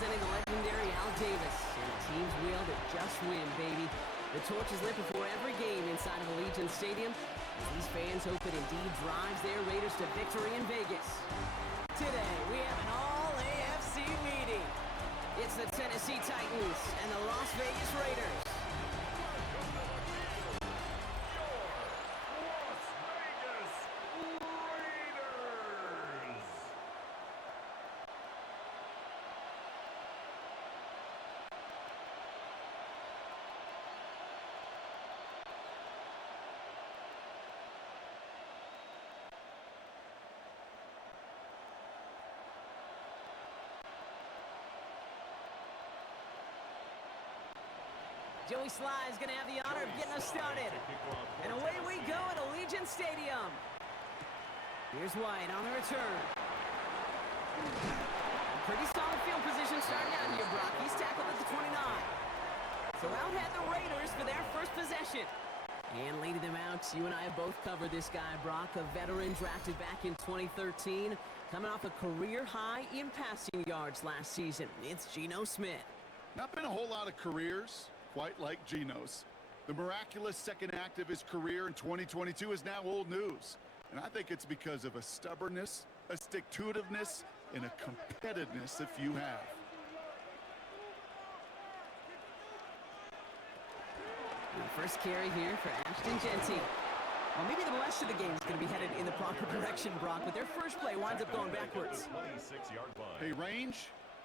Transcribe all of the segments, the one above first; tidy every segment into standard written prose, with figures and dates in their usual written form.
representing the legendary Al Davis. And the team's will to just win, baby. The torch is lit before every game inside of Allegiant Stadium, as these fans hope it indeed drives their Raiders to victory in Vegas. Today, we have an all-AFC meeting. It's the Tennessee Titans and the Las Vegas Raiders. Joey Sly is going to have the honor of getting us started. And away we go at Allegiant Stadium. Here's White on the return. Pretty solid field position starting out here, Brock. He's tackled at the 29. So out had the Raiders for their first possession. And leading them out, you and I have both covered this guy, Brock, a veteran drafted back in 2013, coming off a career high in passing yards last season. It's Geno Smith. Not been a whole lot of careers quite like Geno's. The miraculous second act of his career in 2022 is now old news. And I think it's because of a stubbornness, a stick-to-itiveness, and a competitiveness that few have. And the first carry here for Ashton Jeanty. Well, maybe the rest of the game is going to be headed in the proper direction, Brock, but their first play winds up going backwards. Hey,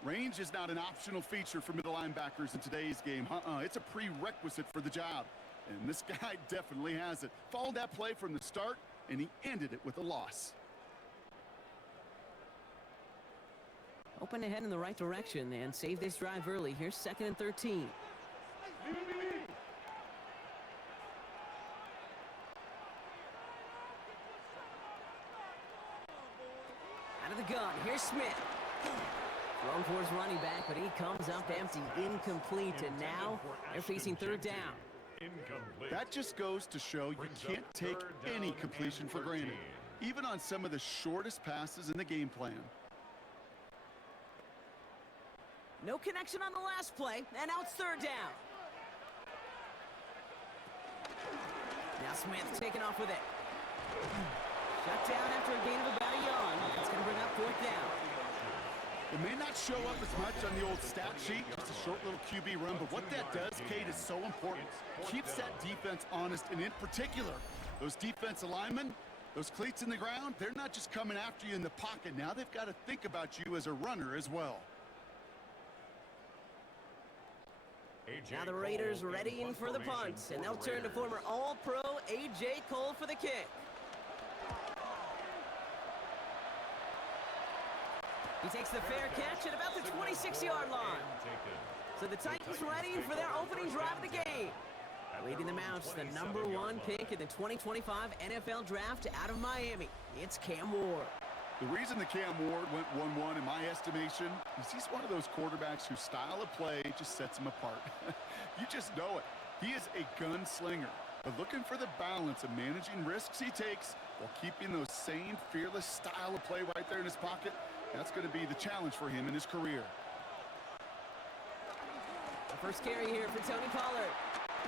Range is not an optional feature for middle linebackers in today's game. It's a prerequisite for the job. And this guy definitely has it. Followed that play from the start, and he ended it with a loss. Hoping to head in the right direction and save this drive early. Here's 2nd and 13. Out of the gun, here's Smith. Thrown for his running back, but he comes up empty, incomplete, and now they're facing 3rd down. That just goes to show you can't take any completion for granted, even on some of the shortest passes in the game plan. No connection on the last play, and now it's 3rd down. Now Smith taking off with it. Shut down after a gain of about a yard. That's going to bring up 4th down. It may not show up as much on the old stat sheet, just a short little QB run, but what that does, Kate, is so important. Keeps that defense honest, and in particular, those defensive linemen, those cleats in the ground, they're not just coming after you in the pocket. Now they've got to think about you as a runner as well. Now the Raiders readying for the punt, and they'll turn to former All-Pro A.J. Cole for the kick. He takes the fair catch at about the 26-yard line. So the Titans ready for their opening drive of the game. Leading them out, the #1 pick in the 2025 NFL Draft out of Miami. It's Cam Ward. The reason the Cam Ward went 1-1 in my estimation is he's one of those quarterbacks whose style of play just sets him apart. You just know it. He is a gunslinger, but looking for the balance of managing risks he takes while keeping those same fearless style of play right there in his pocket. That's going to be the challenge for him in his career. The first carry here for Tony Pollard.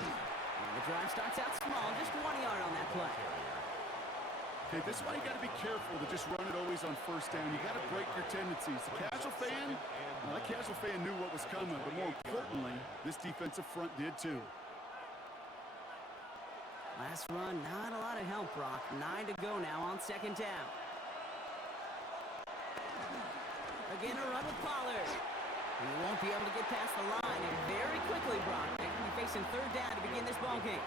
And the drive starts out small, just 1 yard on that play. Okay, this is why you got to be careful to just run it always on 1st down. You got to break your tendencies. The casual fan, well, that casual fan knew what was coming, but more importantly, this defensive front did too. Last run, not a lot of help, Brock. 9 to go now on 2nd down. Again, a run with Pollard. He won't be able to get past the line, and very quickly, Brock, they can be facing 3rd down to begin this ballgame.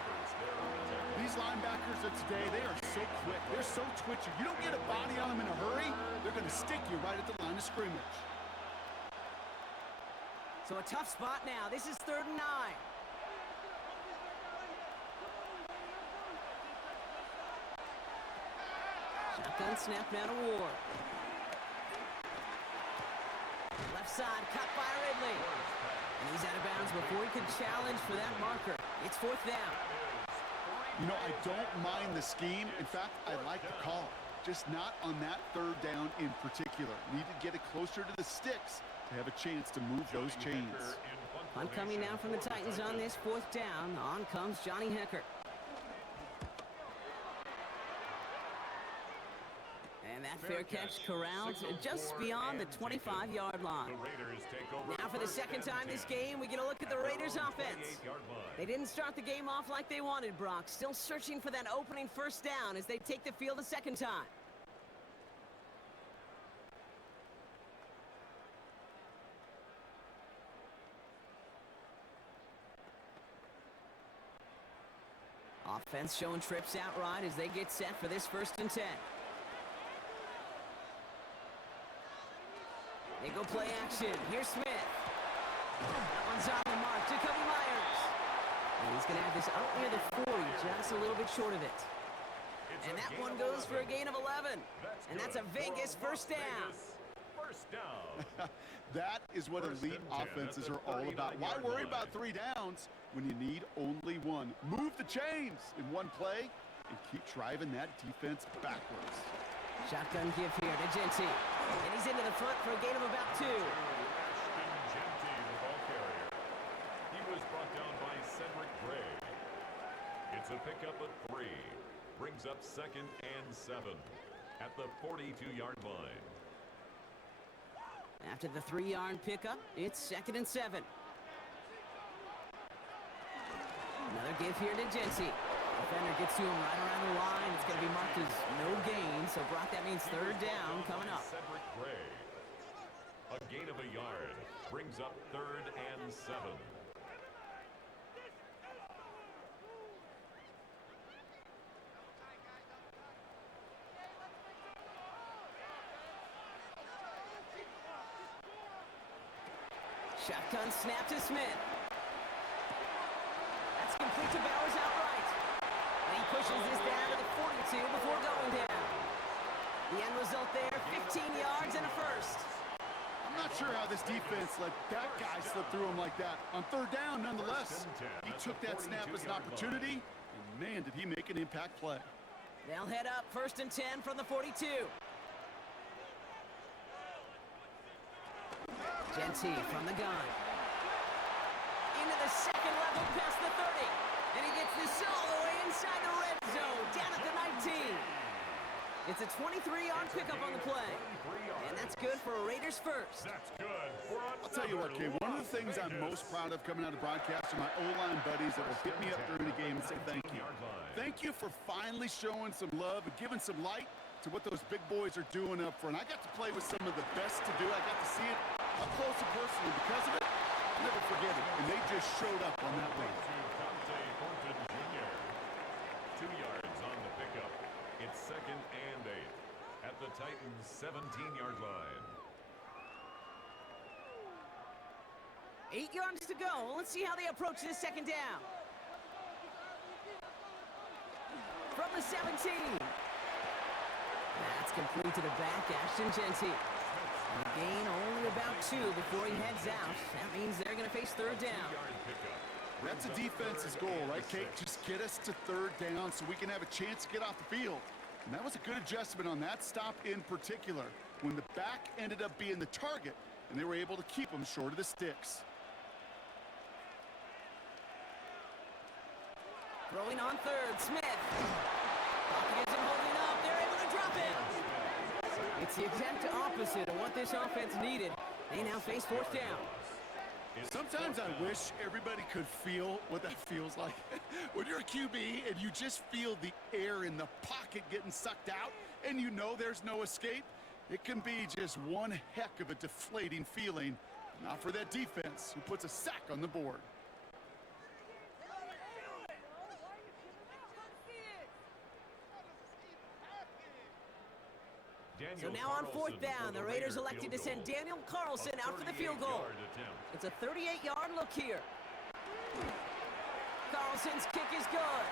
These linebackers of today, they are so quick. They're so twitchy. You don't get a body on them in a hurry, they're going to stick you right at the line of scrimmage. So a tough spot now. This is 3rd and 9. Shotgun snap now to Ward. Left side, cut by Ridley. And he's out of bounds before he could challenge for that marker. It's 4th down. You know, I don't mind the scheme. In fact, I like the call. just not on that third down in particular. Need to get it closer to the sticks to have a chance to move those chains. Punt coming now from the Titans on this fourth down. On comes Johnny Hekker. And that fair catch corralled just beyond the 25-yard line. Now for the second time this game, we get a look at the Raiders offense. They didn't start the game off like they wanted, Brock. Still searching for that opening first down as they take the field a second time. Offense showing trips out right as they get set for this 1st and 10. They go play action. Here's Smith. That one's on the mark. Jacoby Myers. And he's going to have this up near the 40, just a little bit short of it. And that one goes for a gain of 11. And that's a Vegas first down. That is what elite offenses are all about. Why worry about 3 downs when you need only 1? Move the chains in one play and keep driving that defense backwards. Shotgun give here to Jeanty. And he's into the front for a gain of about 2. Jeanty, the ball carrier. He was brought down by Cedric Gray. It's a pickup of 3. Brings up 2nd and 7 at the 42-yard line. After the 3-yard pickup, it's 2nd and 7. Another give here to Jeanty. Defender gets to him right around the line. It's going to be marked as no gain. So, Brock, that means 3rd down coming up. Cedric Gray. A gain of 1 yard. Brings up 3rd and 7. Shotgun snap to Smith. That's complete to Bowers outright. And he pushes this down to the 42 before going down. The end result there, 15 yards and a first. I'm not sure how this defense let that guy slip through him like that. On 3rd down, nonetheless, he took that snap as an opportunity, and man, did he make an impact play. They'll head up 1st and 10 from the 42. Jeanty from the gun. Into the 2nd level past the 30. And he gets this all the way inside the red zone, down at the 19. It's a 23-yard pickup on the play. And that's good for a Raiders first. That's good for a I'll tell you what, Kay, one of the things I'm most proud of coming out of broadcast are my O-line buddies that will hit me up during the game and say thank you. Thank you for finally showing some love and giving some light to what those big boys are doing up front. I got to play with some of the best to do. I got to see it up close and personal. Because of it, I'll never forget it. And they just showed up on that run. Dante Thornton Jr. 2 yards on the pickup. It's 2nd and 8 at the Titans' 17-yard line. 8 yards to go. Let's see how they approach this 2nd down. From the 17. That's complete to the back, Ashton Jeanty. And a gain only about 2 before he heads out. That means they're going to face 3rd down. That's a defense's goal, right, Kate? Just get us to 3rd down so we can have a chance to get off the field. And that was a good adjustment on that stop in particular, when the back ended up being the target, and they were able to keep him short of the sticks. Throwing on 3rd, Smith. Pocket isn't holding up. They're able to drop it. It's the exact opposite of what this offense needed. They now face 4th down. Sometimes I wish everybody could feel what that feels like. When you're a QB and you just feel the air in the pocket getting sucked out and you know there's no escape, it can be just one heck of a deflating feeling. Not for that defense who puts a sack on the board. So now on 4th down, the Raiders elected to send Daniel Carlson out for the field goal. It's a 38-yard look here. Carlson's kick is good.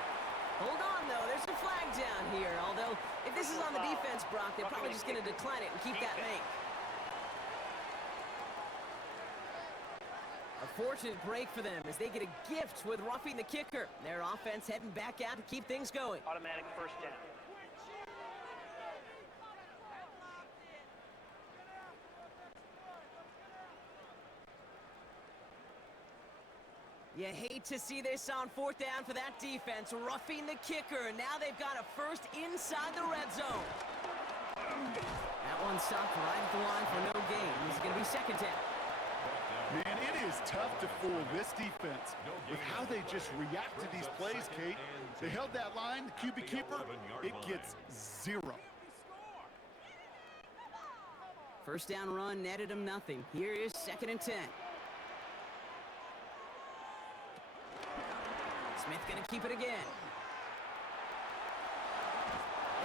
Hold on, though. There's a flag down here. Although, if this is on the defense, Brock, they're probably just going to decline it and keep that make. A fortunate break for them as they get a gift with roughing the kicker. Their offense heading back out to keep things going. Automatic first down. You hate to see this on 4th down for that defense, roughing the kicker. Now they've got a first inside the red zone. That one stopped right at the line for no gain. This is going to be 2nd down. Man, it is tough to fool this defense with how they just react to these plays, Kate. They held that line, the QB keeper, it gets 0. First down run netted him nothing. Here is 2nd and 10. Smith gonna keep it again.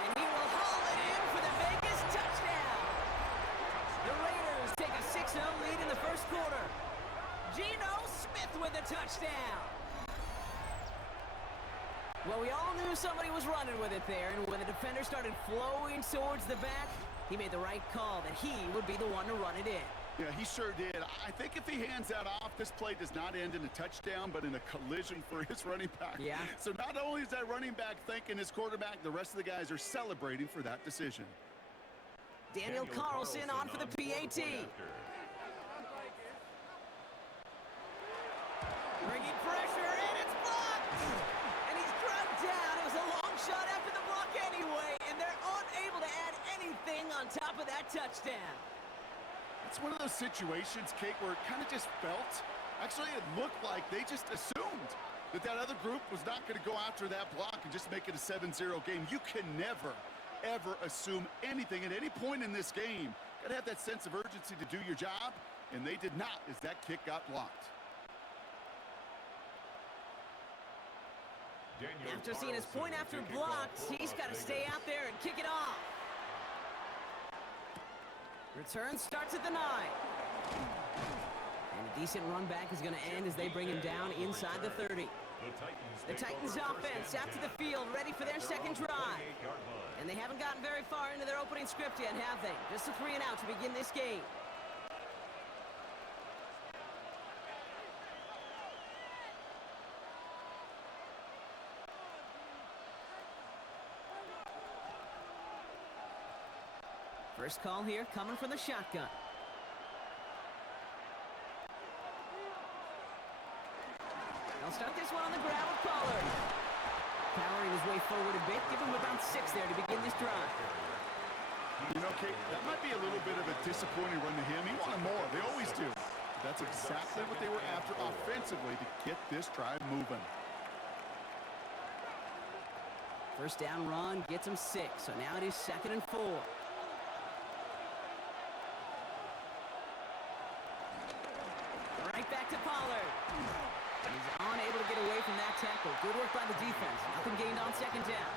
And he will haul it in for the Vegas touchdown. The Raiders take a 6-0 lead in the first quarter. Geno Smith with a touchdown. Well, we all knew somebody was running with it there, and when the defender started flowing towards the back, he made the right call that he would be the one to run it in. Yeah, he sure did. I think if he hands that off, this play does not end in a touchdown, but in a collision for his running back. Yeah. So not only is that running back thanking his quarterback, the rest of the guys are celebrating for that decision. Daniel Carlson on for the PAT. Bringing pressure, and it's blocked! And he's drugged down. It was a long shot after the block anyway, and they're unable to add anything on top of that touchdown. It's one of those situations, Kate, where it kind of just felt, actually it looked like they just assumed that other group was not going to go after that block and just make it a 7-0 game. You can never, ever assume anything at any point in this game. Got to have that sense of urgency to do your job, and they did not as that kick got blocked. After seeing his point after blocked, he's got to stay out there and kick it off. Return starts at the 9. And a decent run back is going to end as they bring him down inside the 30. The Titans offense out to the field, ready for their second drive. And they haven't gotten very far into their opening script yet, have they? Just a 3 and out to begin this game. First call here coming from the shotgun. They'll start this one on the ground with Pollard. Powering his way forward a bit, give him about 6 there to begin this drive. You know, Kate, that might be a little bit of a disappointing run to him. He wanted more. They always do. That's exactly what they were after offensively to get this drive moving. First down run gets him 6, so now it is 2nd and 4. Right back to Pollard. He's unable to get away from that tackle. Good work by the defense. Nothing gained on 2nd down.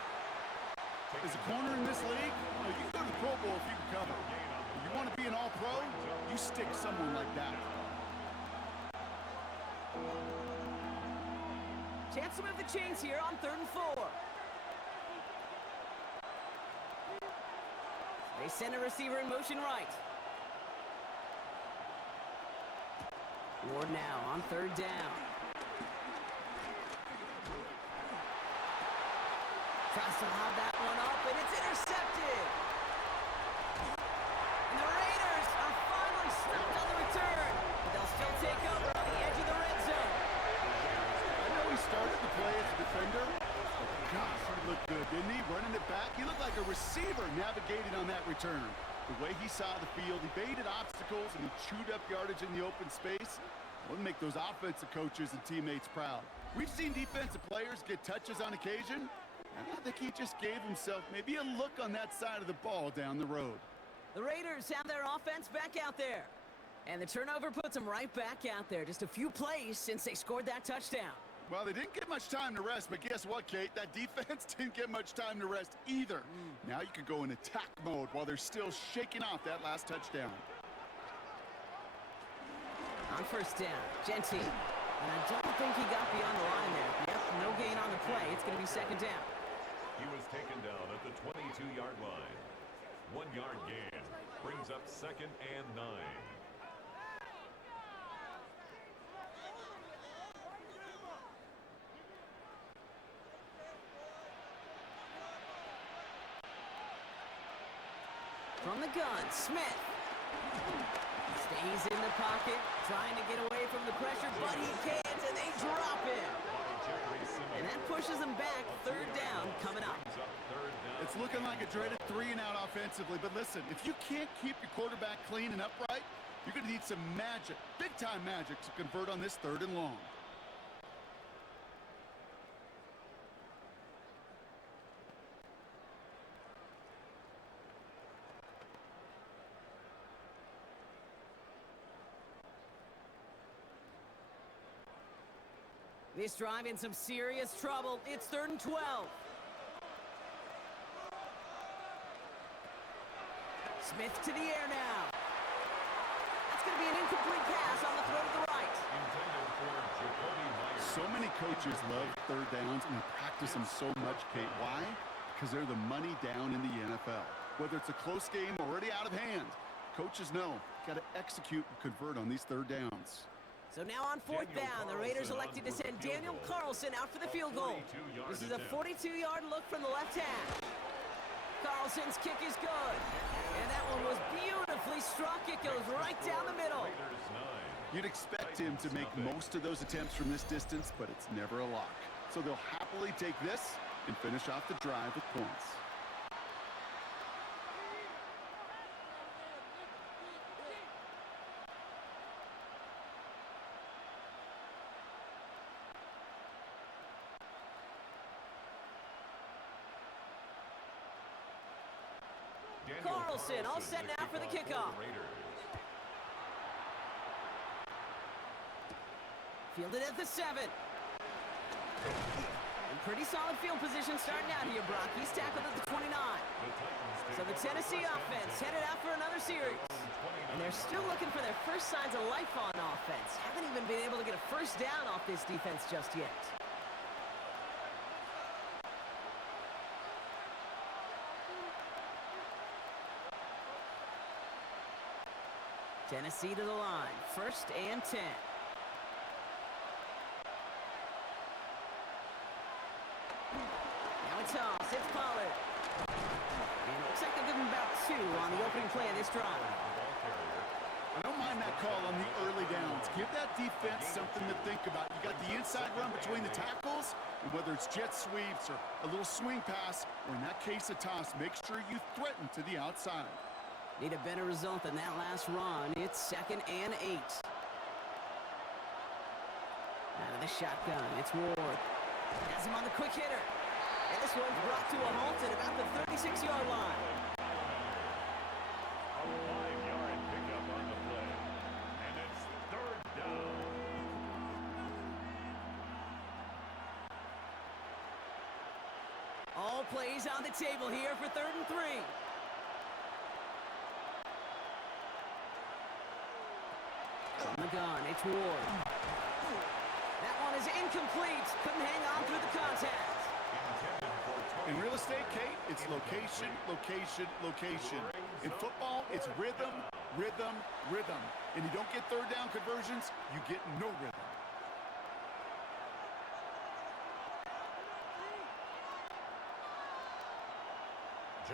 As a corner in this league, you can go to the Pro Bowl if you can cover. If you want to be an all-pro, you stick someone like that. Chance to move the chains here on 3rd and 4. They send a receiver in motion right. Ward now on 3rd down. Tries to lob that one up, and it's intercepted. And the Raiders are finally stopped on the return, but they'll still take over on the edge of the red zone. I know he started the play as a defender. Gosh, he looked good, didn't he? Running it back. He looked like a receiver navigating on that return. The way he saw the field, he baited obstacles, and he chewed up yardage in the open space. Wouldn't make those offensive coaches and teammates proud. We've seen defensive players get touches on occasion, and I think he just gave himself maybe a look on that side of the ball down the road. The Raiders have their offense back out there. And the turnover puts them right back out there. Just a few plays since they scored that touchdown. Well, they didn't get much time to rest, but guess what, Kate? That defense didn't get much time to rest either. Now you could go in attack mode while they're still shaking off that last touchdown. On 1st down, Gentile. And I don't think he got beyond the line there. Yep, no gain on the play. It's going to be 2nd down. He was taken down at the 22-yard line. 1-yard gain brings up 2nd and 9. From the gun, Smith. Stays in the pocket, trying to get away from the pressure, but he can't, and they drop him. And that pushes them back. Third down coming up. It's looking like a dreaded 3-and-out offensively, but listen, if you can't keep your quarterback clean and upright, you're going to need some magic, big-time magic, to convert on this 3rd and long. This drive in some serious trouble. It's 3rd and 12. Smith to the air now. That's going to be an incomplete pass on the throw to the right. So many coaches love 3rd downs and they practice them so much, Kate. Why? Because they're the money down in the NFL. Whether it's a close game already out of hand, coaches know got to execute and convert on these 3rd downs. So now on 4th down, the Raiders elected to send Daniel Carlson out for the field goal. This is a 42-yard look from the left hash. Carlson's kick is good. And that one was beautifully struck. It goes right down the middle. You'd expect him to make most of those attempts from this distance, but it's never a lock. So they'll happily take this and finish off the drive with points. Carlson all set now for the kickoff. Fielded at the 7. In pretty solid field position starting out here, Brock. He's tackled at the 29. So the Tennessee offense headed out for another series. And they're still looking for their first signs of life on offense. Haven't even been able to get a first down off this defense just yet. Tennessee to the line. 1st and 10. Now it's toss. It's Pollard. And it looks like they'll give him about 2 on the opening play of this drive. I don't mind that call on the early downs. Give that defense something to think about. You got the inside run between the tackles, and whether it's jet sweeps or a little swing pass, or in that case a toss, make sure you threaten to the outside. Need a better result than that last run. It's 2nd and 8. Out of the shotgun, it's Ward. Has him on the quick hitter. And this one's brought to a halt at about the 36-yard line. A 5-yard pickup on the play. And it's 3rd down. All plays on the table here for 3rd and 3. From the gun, it's Ward. That one is incomplete. Couldn't hang on through the contact. In real estate, Kate, it's location, location, location. In football, it's rhythm, rhythm, rhythm. And you don't get 3rd down conversions, you get no rhythm.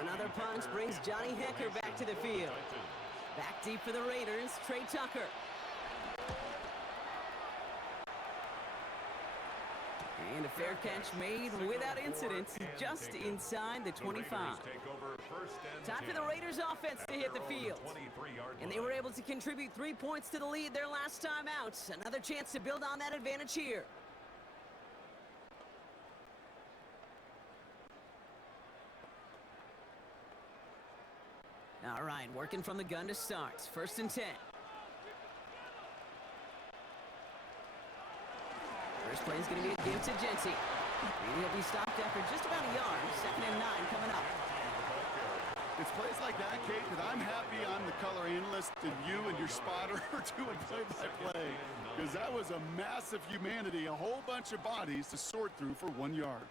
Another punch brings Johnny Hekker back to the field. Back deep for the Raiders, Trey Tucker. And a fair catch made without incident, just inside the 25. Time for the Raiders offense to hit the field. And they were able to contribute 3 points to the lead their last time out. Another chance to build on that advantage here. All right, working from the gun to start. 1st and 10. First play is going to be a give to Genty. And he'll be stopped after just about a yard. 2nd and 9 coming up. It's plays like that, Kate, that I'm happy I'm the color analyst and you and your spotter are doing play-by-play. Because that was a massive humanity, a whole bunch of bodies to sort through for 1 yard.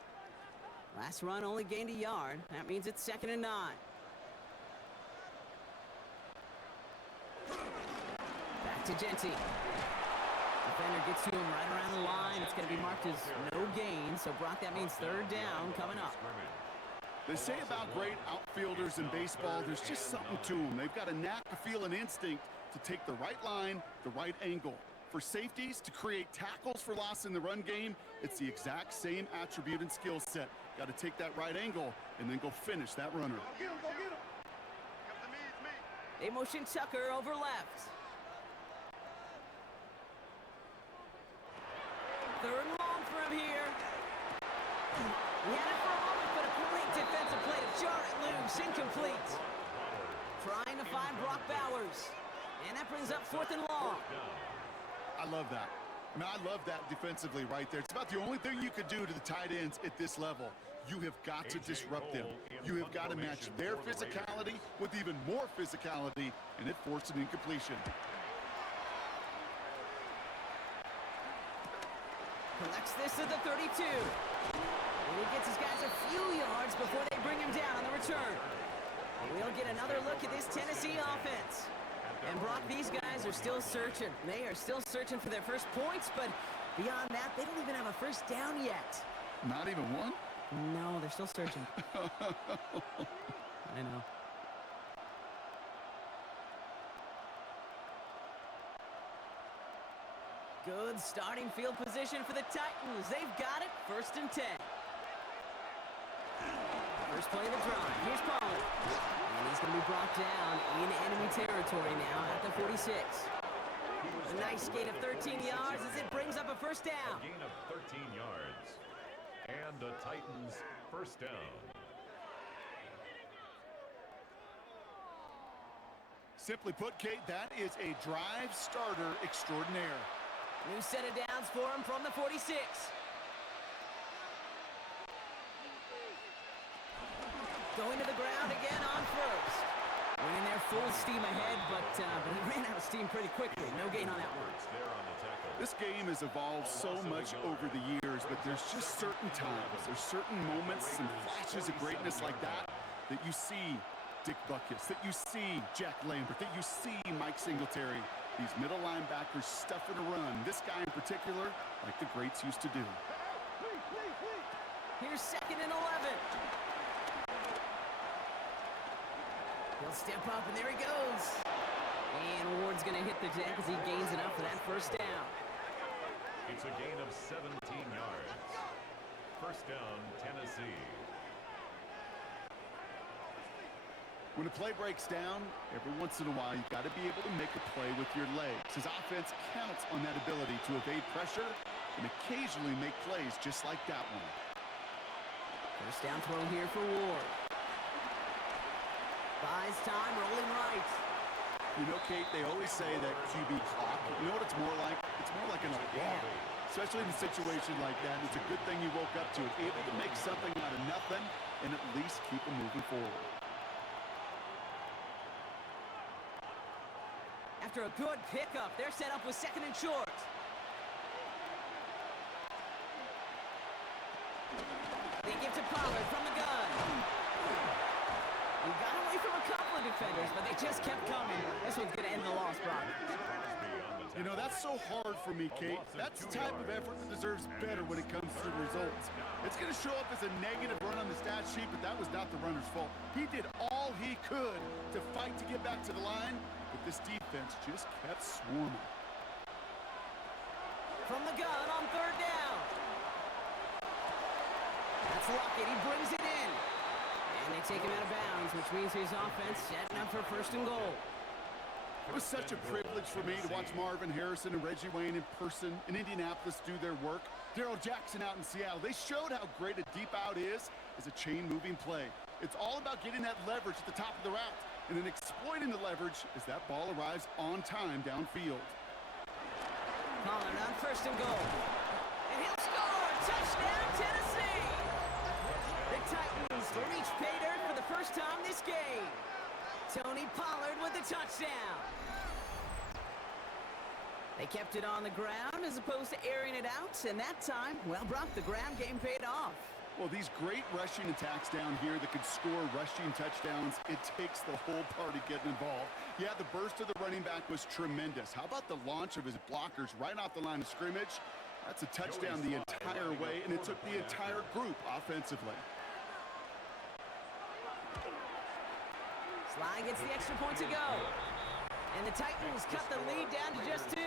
Last run only gained a yard. That means it's 2nd and 9. Back to Genty. Defender gets to him right around the line. It's going to be marked as no gain. So, Brock, that means 3rd down coming up. They say about great outfielders in baseball, there's just something to them. They've got a knack, a feel, an instinct to take the right line, the right angle. For safeties to create tackles for loss in the run game, it's the exact same attribute and skill set. Got to take that right angle and then go finish that runner. They motion Tucker over left. Third and long for him here. He had it for a moment, but a great defensive play to jar it loose. Incomplete. Trying to find Brock Bowers. And that brings up 4th and long. I love that. I mean, I love that defensively right there. It's about the only thing you could do to the tight ends at this level. You have got to disrupt them. You have got to match their physicality with even more physicality, and it forced an incompletion. Collects this at the 32. And he gets his guys a few yards before they bring him down on the return. We'll get another look at this Tennessee offense. And Brock, these guys are still searching. They are still searching for their first points, but beyond that, they don't even have a first down yet. Not even one? No, they're still searching. I know. Good starting field position for the Titans. They've got it. 1st and 10. First play of the drive. Here's Pollard. And he's going to be brought down in enemy territory now at the 46. A nice gain of 13 yards as it brings up a first down. A gain of 13 yards. And the Titans first down. Simply put, Kate, that is a drive starter extraordinaire. New set of downs for him from the 46. Going to the ground again on first. Winning there full steam ahead, but he ran out of steam pretty quickly. No gain on that one. This game has evolved so much over the years, but there's just certain times, there's certain moments and flashes of greatness like that that you see Dick Butkus, that you see Jack Lambert, that you see Mike Singletary. These middle linebackers stuffing a run. This guy in particular, like the greats used to do. Here's 2nd and 11. He'll step up, and there he goes. And Ward's going to hit the deck as he gains enough for that first down. It's a gain of 17 yards. First down, Tennessee. When a play breaks down, every once in a while, you've got to be able to make a play with your legs. His offense counts on that ability to evade pressure and occasionally make plays just like that one. First down throw here for Ward. Buys time, rolling right. You know, Kate, they always say that QB clock. You know what it's more like? It's more like an alarm, especially in a situation like that. It's a good thing you woke up to it, able to make something out of nothing and at least keep them moving forward. After a good pickup, they're set up with 2nd and short. They give to Pollard from the gun. He got away from a couple of defenders, but they just kept coming. This one's going to end the loss, Brock. You know, that's so hard for me, Kate. That's the type of effort that deserves better when it comes to the results. It's going to show up as a negative run on the stat sheet, but that was not the runner's fault. He did all he could to fight to get back to the line, but this defense just kept swarming. From the gun on 3rd down. That's Lockett. He brings it in. And they take him out of bounds, which means his offense setting up for 1st and goal. It was such a privilege for me to watch Marvin Harrison and Reggie Wayne in person in Indianapolis do their work. Darrell Jackson out in Seattle. They showed how great a deep out is as a chain-moving play. It's all about getting that leverage at the top of the route and then exploiting the leverage as that ball arrives on time downfield. Pollard on 1st and goal. And he'll score! Touchdown, Tennessee! The Titans reach pay dirt for the first time this game. Tony Pollard with the touchdown. They kept it on the ground as opposed to airing it out, and that time, well, Brock, the ground game paid off. Well, these great rushing attacks down here that could score rushing touchdowns, it takes the whole party getting involved. Yeah, the burst of the running back was tremendous. How about the launch of his blockers right off the line of scrimmage? That's a touchdown the entire way, and it took the entire group offensively. Sly gets the extra point to go. And the Titans cut the lead down to just 2.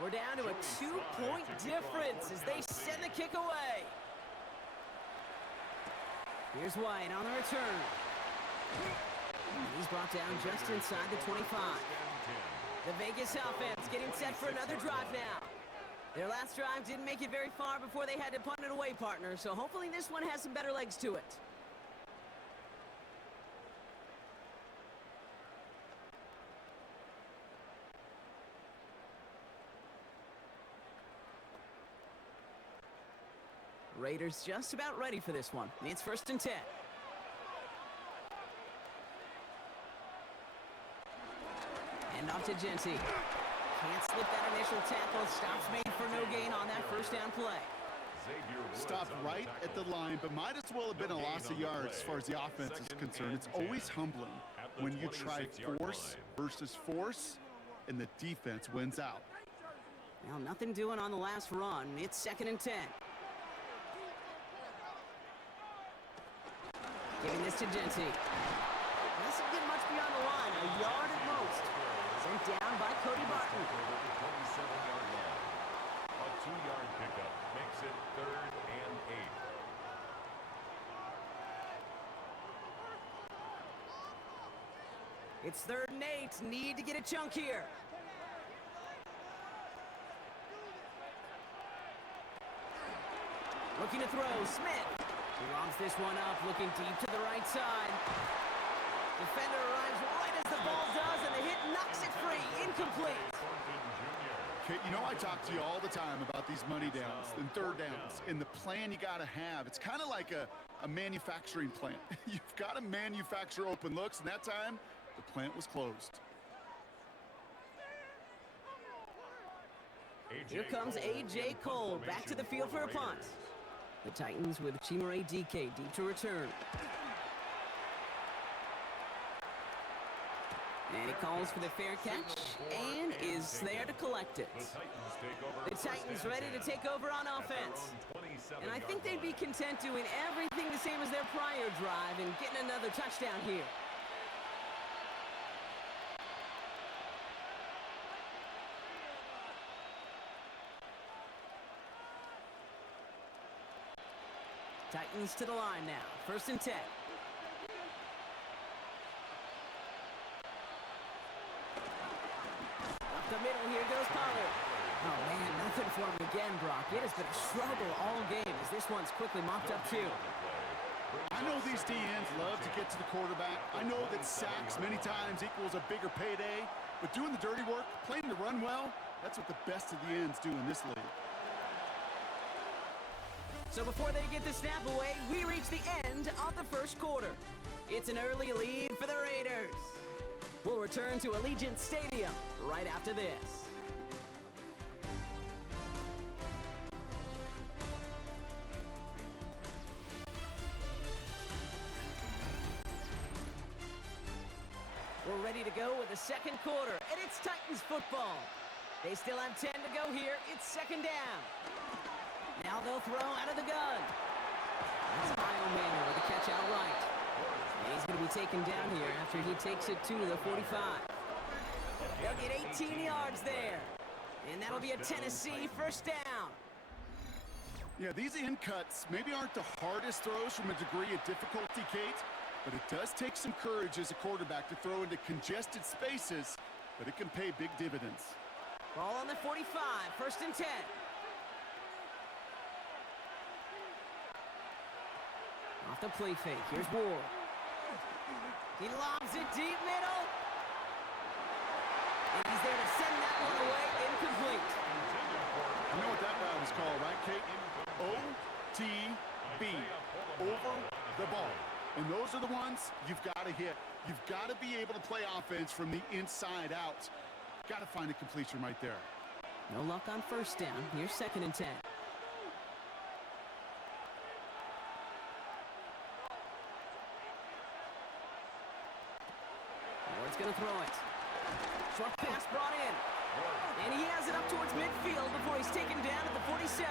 We're down to a 2-point difference as they send the kick away. Here's White on the return. And he's brought down just inside the 25. The Vegas offense getting set for another drive now. Their last drive didn't make it very far before they had to punt it away, partner, so hopefully this one has some better legs to it. Raiders just about ready for this one. It's 1st and 10. And off to Genty. Can't slip that initial tackle. Stops made for no gain on that first down play. Stopped right at the line, but might as well have been a loss of yards as far as the offense is concerned. It's always humbling when you try force versus force, and the defense wins out. Well, nothing doing on the last run. It's 2nd and 10. Giving this to Genty. Doesn't get much beyond the line. A yard at most. Sent down by Cody Barton. A 2-yard pickup makes it 3rd and 8. It's 3rd and 8. Need to get a chunk here. Looking to throw. Smith. He lobs this one up, looking deep to the right side. Defender arrives right as the ball does, and the hit knocks it free. Incomplete. Okay, you know I talk to you all the time about these money downs and third downs and the plan you got to have. It's kind of like a manufacturing plant. You've got to manufacture open looks, and that time, the plant was closed. Here comes A.J. Cole back to the field for a punt. The Titans with Chimere Dike deep to return. And he calls for the fair catch and is there to collect it. The Titans ready to take over on offense. And I think they'd be content doing everything the same as their prior drive and getting another touchdown here. Titans to the line now. 1st and 10. Up the middle, here goes Pollard. Oh, man, nothing for him again, Brock. It has been a struggle all game as this one's quickly mopped up, too. I know these DNs love to get to the quarterback. I know that sacks many times equals a bigger payday. But doing the dirty work, playing the run well, that's what the best of the ends do in this league. So before they get the snap away, we reach the end of the 1st quarter. It's an early lead for the Raiders. We'll return to Allegiant Stadium right after this. We're ready to go with the 2nd quarter, and it's Titans football. They still have 10 to go here. It's 2nd down. Now they'll throw out of the gun. That's Kyle Manning with a catch outright. And he's going to be taken down here after he takes it to the 45. They'll get 18 yards there. And that'll be a Tennessee 1st down. Yeah, these in cuts maybe aren't the hardest throws from a degree of difficulty, Kate, but it does take some courage as a quarterback to throw into congested spaces, but it can pay big dividends. Ball on the 45, 1st and 10. Off the play fake, here's Ward. He lobs it deep middle. And he's there to send that one away, incomplete. You know what that route is called, right, Kate? OTB, over the ball. And those are the ones you've got to hit. You've got to be able to play offense from the inside out. Got to find a completion right there. No luck on 1st down. Here's 2nd and 10. Ward's going to throw it. Short pass brought in. And he has it up towards midfield before he's taken down at the 47.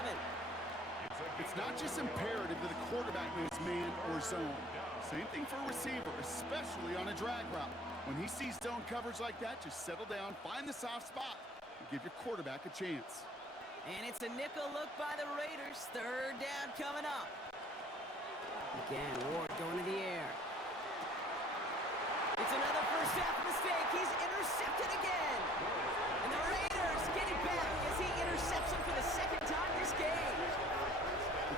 It's not just imperative that a quarterback knows man or zone. Same thing for a receiver, especially on a drag route. When he sees zone coverage like that, just settle down, find the soft spot, and give your quarterback a chance. And it's a nickel look by the Raiders. Third down coming up. Again, Ward going to the air. It's another first half mistake. He's intercepted again. And the Raiders get it back as he intercepts him for the second time this game.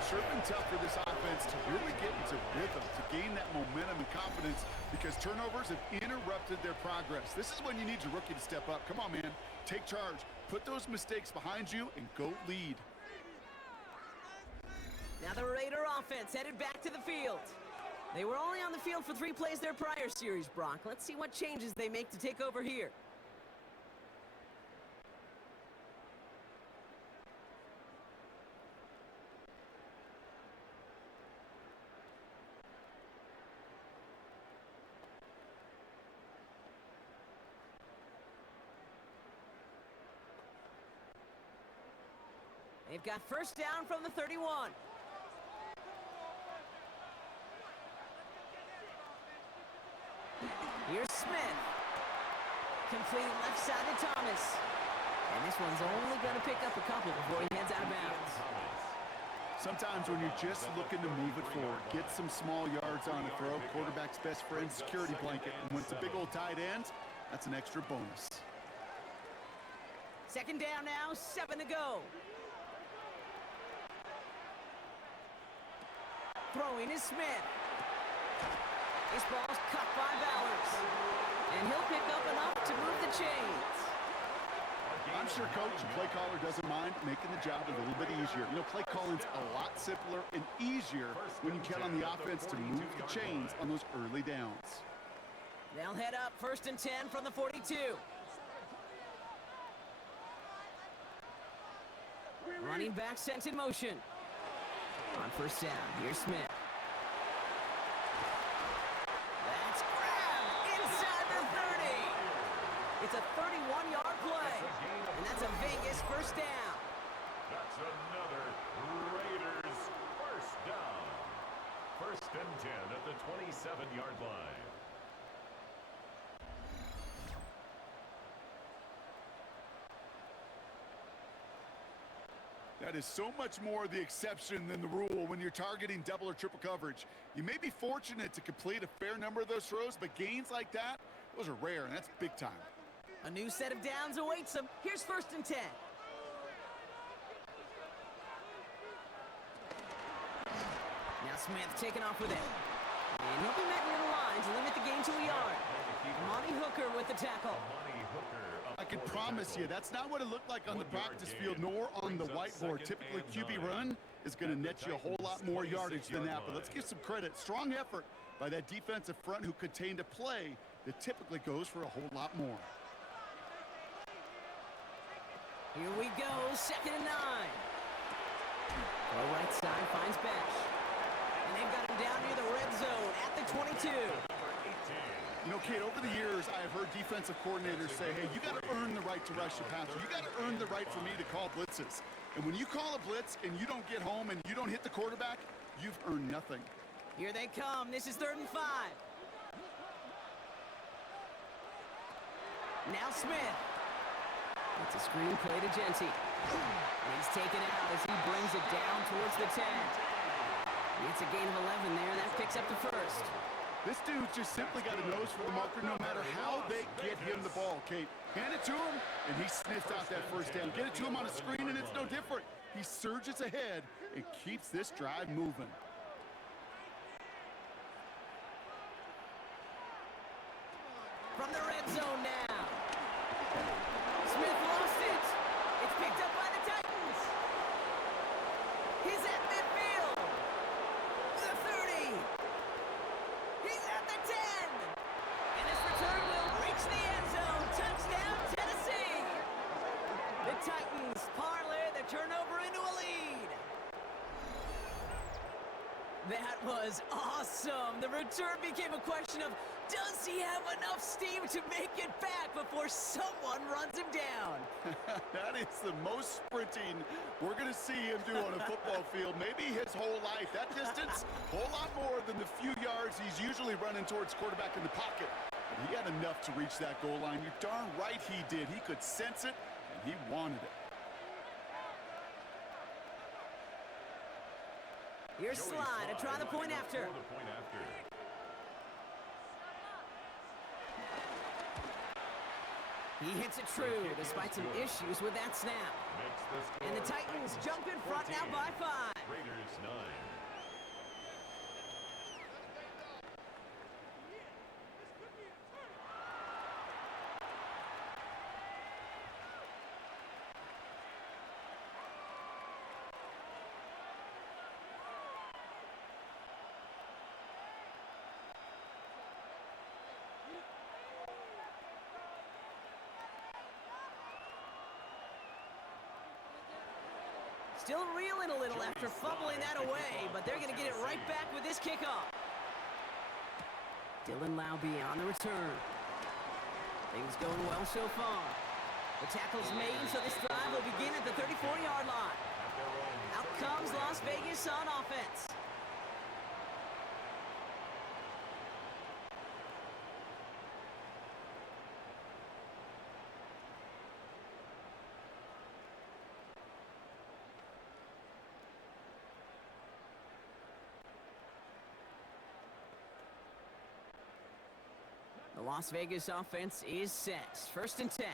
It's sure been tough for this offense to really get into rhythm, to gain that momentum and confidence, because turnovers have interrupted their progress. This is when you need your rookie to step up. Come on, man. Take charge. Put those mistakes behind you and go lead. Now the Raider offense headed back to the field. They were only on the field for 3 plays their prior series, Brock. Let's see what changes they make to take over here. They've got first down from the 31. Here's Smith. Complete left side to Thomas. And this one's only going to pick up a couple before he heads out of bounds. Sometimes when you're just looking to move it forward, get some small yards on the throw, quarterback's best friend, security blanket. And when it's a big old tight end, that's an extra bonus. Second down now, 7 to go. Throwing is Smith. This ball's cut by Bowers. And he'll pick up enough to move the chains. I'm sure coach and play caller doesn't mind making the job a little bit easier. You know, play calling's a lot simpler and easier when you count on the offense to move the chains on those early downs. They'll head up first and 10 from the 42. Running back sent in motion. On first down, here's Smith. That's grabbed inside the 30. It's a 31-yard play, and that's a Vegas first down. That's another Raiders first down. First and 10 at the 27-yard line. That is so much more the exception than the rule when you're targeting double or triple coverage. You may be fortunate to complete a fair number of those throws, but gains like that, those are rare, and that's big time. A new set of downs awaits them. Here's first and 10. Now Smith taking off with it. And he'll be met near the line to limit the gain to a yard. Monty Hooker with the tackle. I can promise you, that's not what it looked like on the practice field, nor on the whiteboard. Typically, QB run is going to net you a whole lot more yardage than that. But let's give some credit. Strong effort by that defensive front who contained a play that typically goes for a whole lot more. Here we go, second and 9. Go right side, finds Bash. And they've got him down near the red zone at the 22. You know, Kate, over the years, I have heard defensive coordinators say, hey, you got to earn the right to rush the passer. You got to earn the right for me to call blitzes. And when you call a blitz and you don't get home and you don't hit the quarterback, you've earned nothing. Here they come. This is 3rd and 5. Now Smith. It's a screen play to Genty. And he's taken out as he brings it down towards the 10. It's a gain of 11 there, and that picks up the first. This dude just simply got a nose for the marker no matter how they get him the ball, Kate. Hand it to him, and he sniffs out that first down. Get it to him on a screen, and it's no different. He surges ahead and keeps this drive moving. From the red zone now. Smith lost it. It's picked up by the Titans. He's at midfield. The 30. He's at the 10. And this return will reach the end zone. Touchdown, Tennessee. The Titans parlay the turnover into a lead. That was awesome. The return became a question of, does he have enough steam to make it back before someone runs him down? That is the most sprinting we're going to see him do on a football field, maybe his whole life. That distance, a whole lot more than the few yards he's usually running towards quarterback in the pocket. But he had enough to reach that goal line. You're darn right he did. He could sense it, and He wanted it. Here's Slide to try the point after. He hits it true despite some issues with that snap. And the Titans jump in front now by 5. Raiders 9. Still reeling a little after fumbling that away, but they're going to get it right back with this kickoff. Dylan Laube on the return. Things going well so far. The tackle's made, so this drive will begin at the 34-yard line. Out comes Las Vegas on offense. The Las Vegas offense is set. 1st and 10.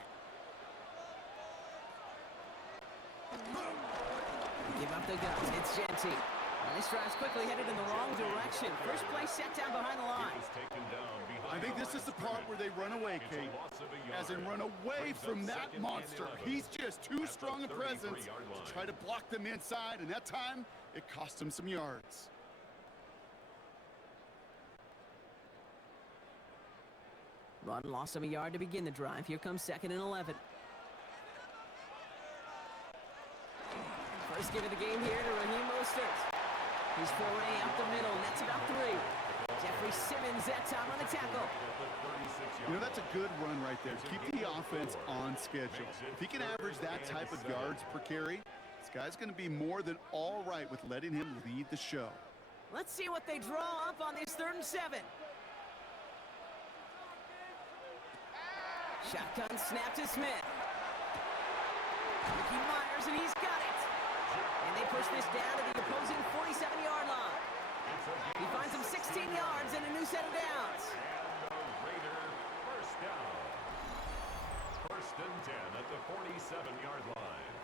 Give up the guns. It's Jeanty. And this drive's quickly headed in the wrong direction. First play set down behind the line. I think this is the part where they run away, Kate. As in run away from that monster. He's just too strong a presence to try to block them inside, and that time, it cost him some yards. Run lost him a yard to begin the drive. Here comes 2nd and 11. First give of the game here to Raheem Mostert. He's foray up the middle. That's about 3. Jeffrey Simmons that time on the tackle. You know, that's a good run right there. Keep the offense on schedule. If he can average that type of yards per carry, this guy's going to be more than all right with letting him lead the show. Let's see what they draw up on this 3rd and 7. Shotgun snap to Smith. Ricky Myers, and he's got it. And they push this down to the opposing 47-yard line. He finds him 16 yards and a new set of downs. And the Raider first down. 1st and 10 at the 47-yard line.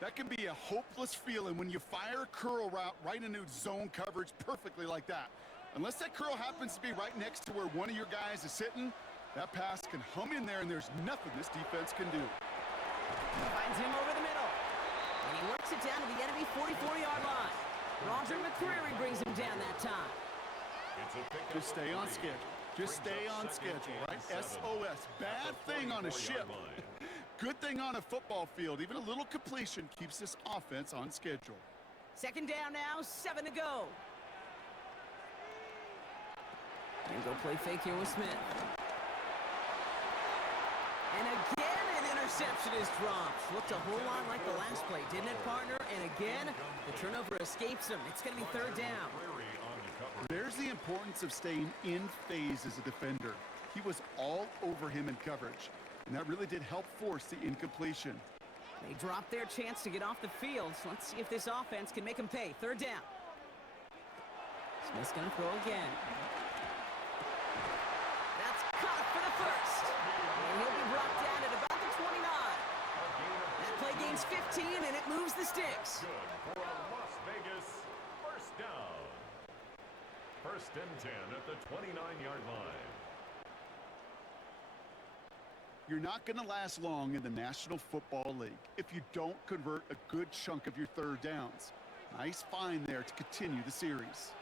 That can be a hopeless feeling when you fire a curl route right into zone coverage perfectly like that. Unless that curl happens to be right next to where one of your guys is sitting, that pass can hum in there and there's nothing this defense can do. Finds him over the middle. And he works it down to the enemy 44-yard line. Roger McCreary brings him down that time. Just stay on schedule. Just stay on schedule, right? SOS. Bad thing on a ship. Good thing on a football field. Even a little completion keeps this offense on schedule. 2nd down now, 7 to go. And go play fake here with Smith. And again, an interception is dropped. Looked a whole lot like the last play, didn't it, partner? And again, the turnover escapes him. It's going to be 3rd down. There's the importance of staying in phase as a defender. He was all over him in coverage, and that really did help force the incompletion. They dropped their chance to get off the field, so let's see if this offense can make them pay. 3rd down. Smith's going to throw again. That's caught for the first. And he'll be brought down at about the 29. That play gains 15, and it moves the sticks. Good for a Las Vegas first down. 1st and 10 at the 29-yard line. You're not going to last long in the National Football League if you don't convert a good chunk of your 3rd downs. Nice find there to continue the series.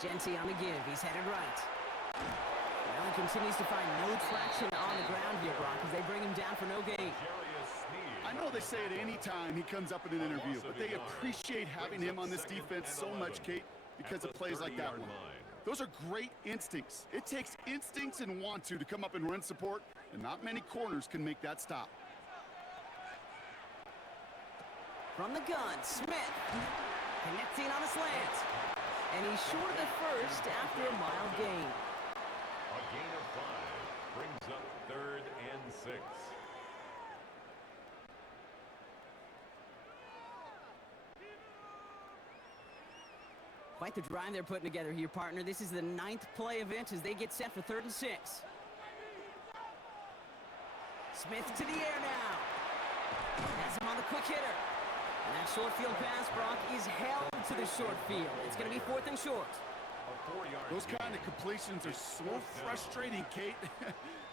Jeanty on the give. He's headed right. Well, he continues to find no traction on the ground here, Brock, as they bring him down for no gain. I know they say it any time he comes up in an interview, but they appreciate having him on this defense so much, Kate, because of plays like that one. Those are great instincts. It takes instincts and want to come up and run support, and not many corners can make that stop. From the gun, Smith connecting on a slant. And he's short of the first after a mild gain. Brings up 3rd and 6. Quite the drive they're putting together here, partner. This is the 9th play event as they get set for 3rd and 6. Smith to the air now. Has him on the quick hitter. And that short field pass, Brock, is held to the short field. It's going to be 4th and short. Those kind of completions are so frustrating, Kate.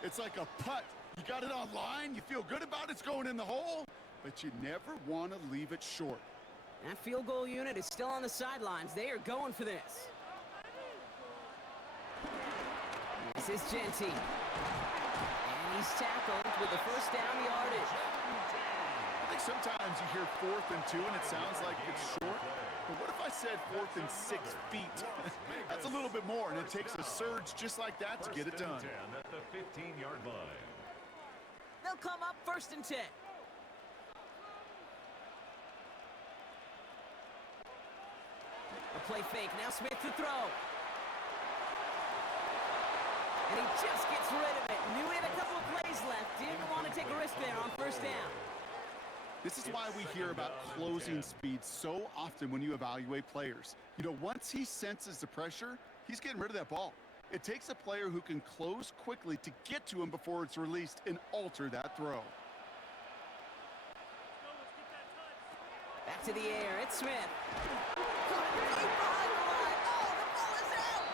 It's like a putt. You got it on line, you feel good about it's going in the hole, but you never want to leave it short. That field goal unit is still on the sidelines. They are going for this. This is Genty. And he's tackled with the first down yardage. I think sometimes you hear 4th and 2 and it sounds like it's short. But what if I said 4th and 6 feet? That's a little bit more, and it takes a surge just like that to get it done. 10 at the 15-yard line. They'll come up 1st and 10. A play fake. Now Smith to throw. And he just gets rid of it. Knew he had a couple of plays left. Didn't want to take a risk there on 1st down. This is why we hear about closing speed so often when you evaluate players. You know, once he senses the pressure, he's getting rid of that ball. It takes a player who can close quickly to get to him before it's released and alter that throw. Back to the air. It's Smith. Caught deep behind the line. Oh, the ball is out.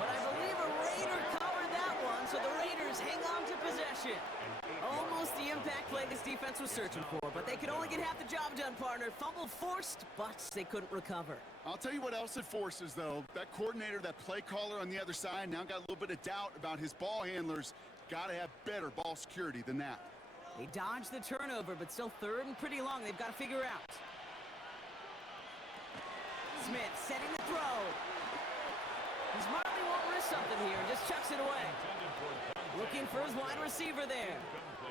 But I believe a Raider covered that one, so the Raiders hang on to possession. Almost the impact play this defense was searching for, but they could only get half the job done, partner. Fumble forced, but they couldn't recover. I'll tell you what else it forces, though. That coordinator, that play caller on the other side, now got a little bit of doubt about his ball handlers. Got to have better ball security than that. They dodged the turnover, but still 3rd and pretty long. They've got to figure out. Smith setting the throw. He smartly won't risk something here and just chucks it away. Looking for his wide receiver there.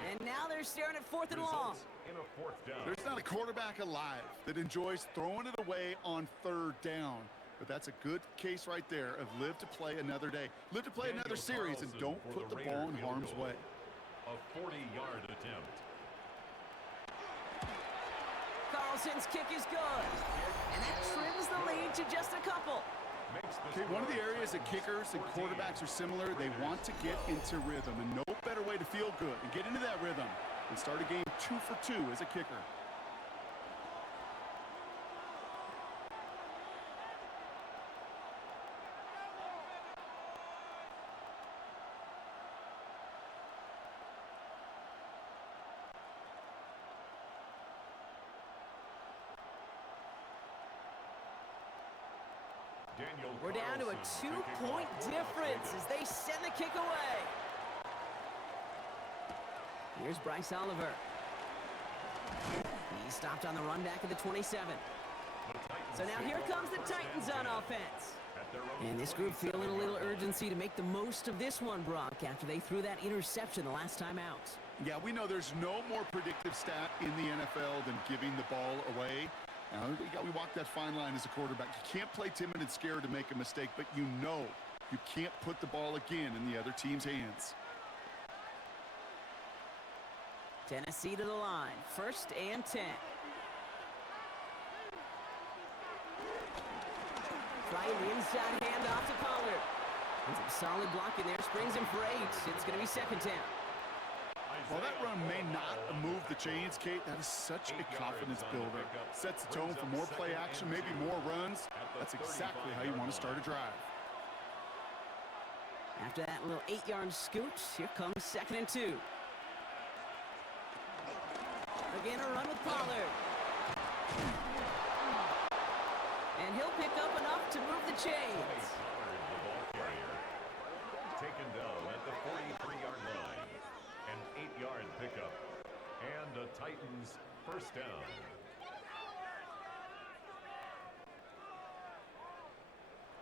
And now they're staring at 4th and long. In a 4th down. There's not a quarterback alive that enjoys throwing it away on 3rd down. But that's a good case right there of live to play another day. Live to play another series and don't put the ball in harm's way. A 40-yard attempt. Carlson's kick is good. And that trims the lead to just a couple. Okay, one of the areas that kickers and quarterbacks are similar, they want to get into rhythm, and no better way to feel good and get into that rhythm and start a game 2 for 2 as a kicker. We're down to a 2-point difference as they send the kick away. Here's Bryce Oliver. He stopped on the run back at the 27. So now here comes the Titans on offense. And this group feeling a little urgency to make the most of this one, Brock, after they threw that interception the last time out. Yeah, we know there's no more predictive stat in the NFL than giving the ball away. Now, we walk that fine line as a quarterback. You can't play timid and scared to make a mistake, but you know you can't put the ball again in the other team's hands. Tennessee to the line. 1st and 10. Flying the inside handoff to Pollard. And some solid blocking there. Springs him for 8. It's going to be 2nd down. While that run may not move the chains, Kate, that is such a confidence builder. Sets the tone for more play action, maybe more runs. That's exactly how you want to start a drive. After that little 8-yard scoot, here comes 2nd and 2. Again, a run with Pollard. And he'll pick up enough to move the chains. Taken down at the 43-yard line. An 8-yard pickup. And the Titans' 1st down.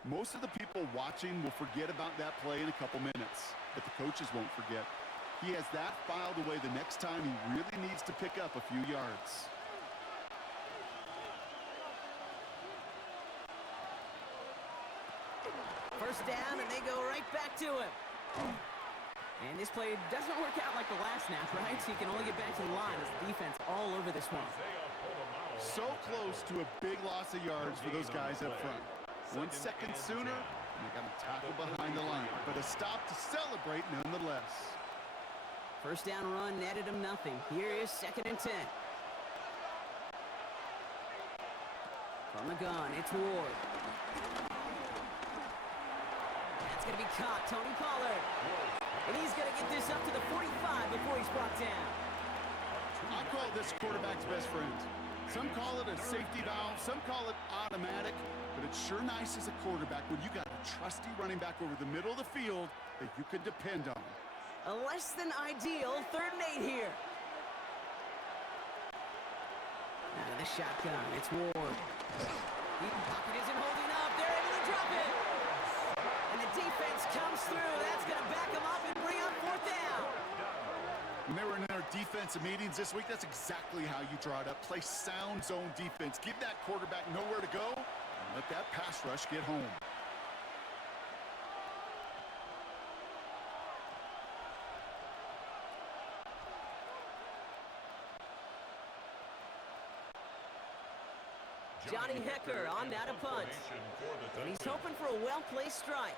Most of the people watching will forget about that play in a couple minutes, but the coaches won't forget. He has that filed away the next time he really needs to pick up a few yards. First down, and they go right back to him. And this play doesn't work out like the last snap, right? So you can only get back to the line as the defense all over this one. So close to a big loss of yards for those guys up front. 1 second sooner, and they got a tackle behind the line. But a stop to celebrate nonetheless. First down run netted him nothing. Here is 2nd and 10. From the gun, it's Ward. That's going to be caught, Tony Pollard. And he's going to get this up to the 45 before he's brought down. I call this quarterback's best friend. Some call it a safety valve, some call it automatic, but it's sure nice as a quarterback when you got a trusty running back over the middle of the field that you can depend on. A less than ideal 3rd and 8 here. Out of the shotgun, it's Ward. The pocket isn't holding up. They're able to drop it. And the defense comes through. That's going to back them up and bring up 4th down. When they were in their defensive meetings this week, that's exactly how you draw it up. Play sound zone defense. Give that quarterback nowhere to go, and let that pass rush get home. Johnny Hekker on that a punt. And he's hoping for a well-placed strike.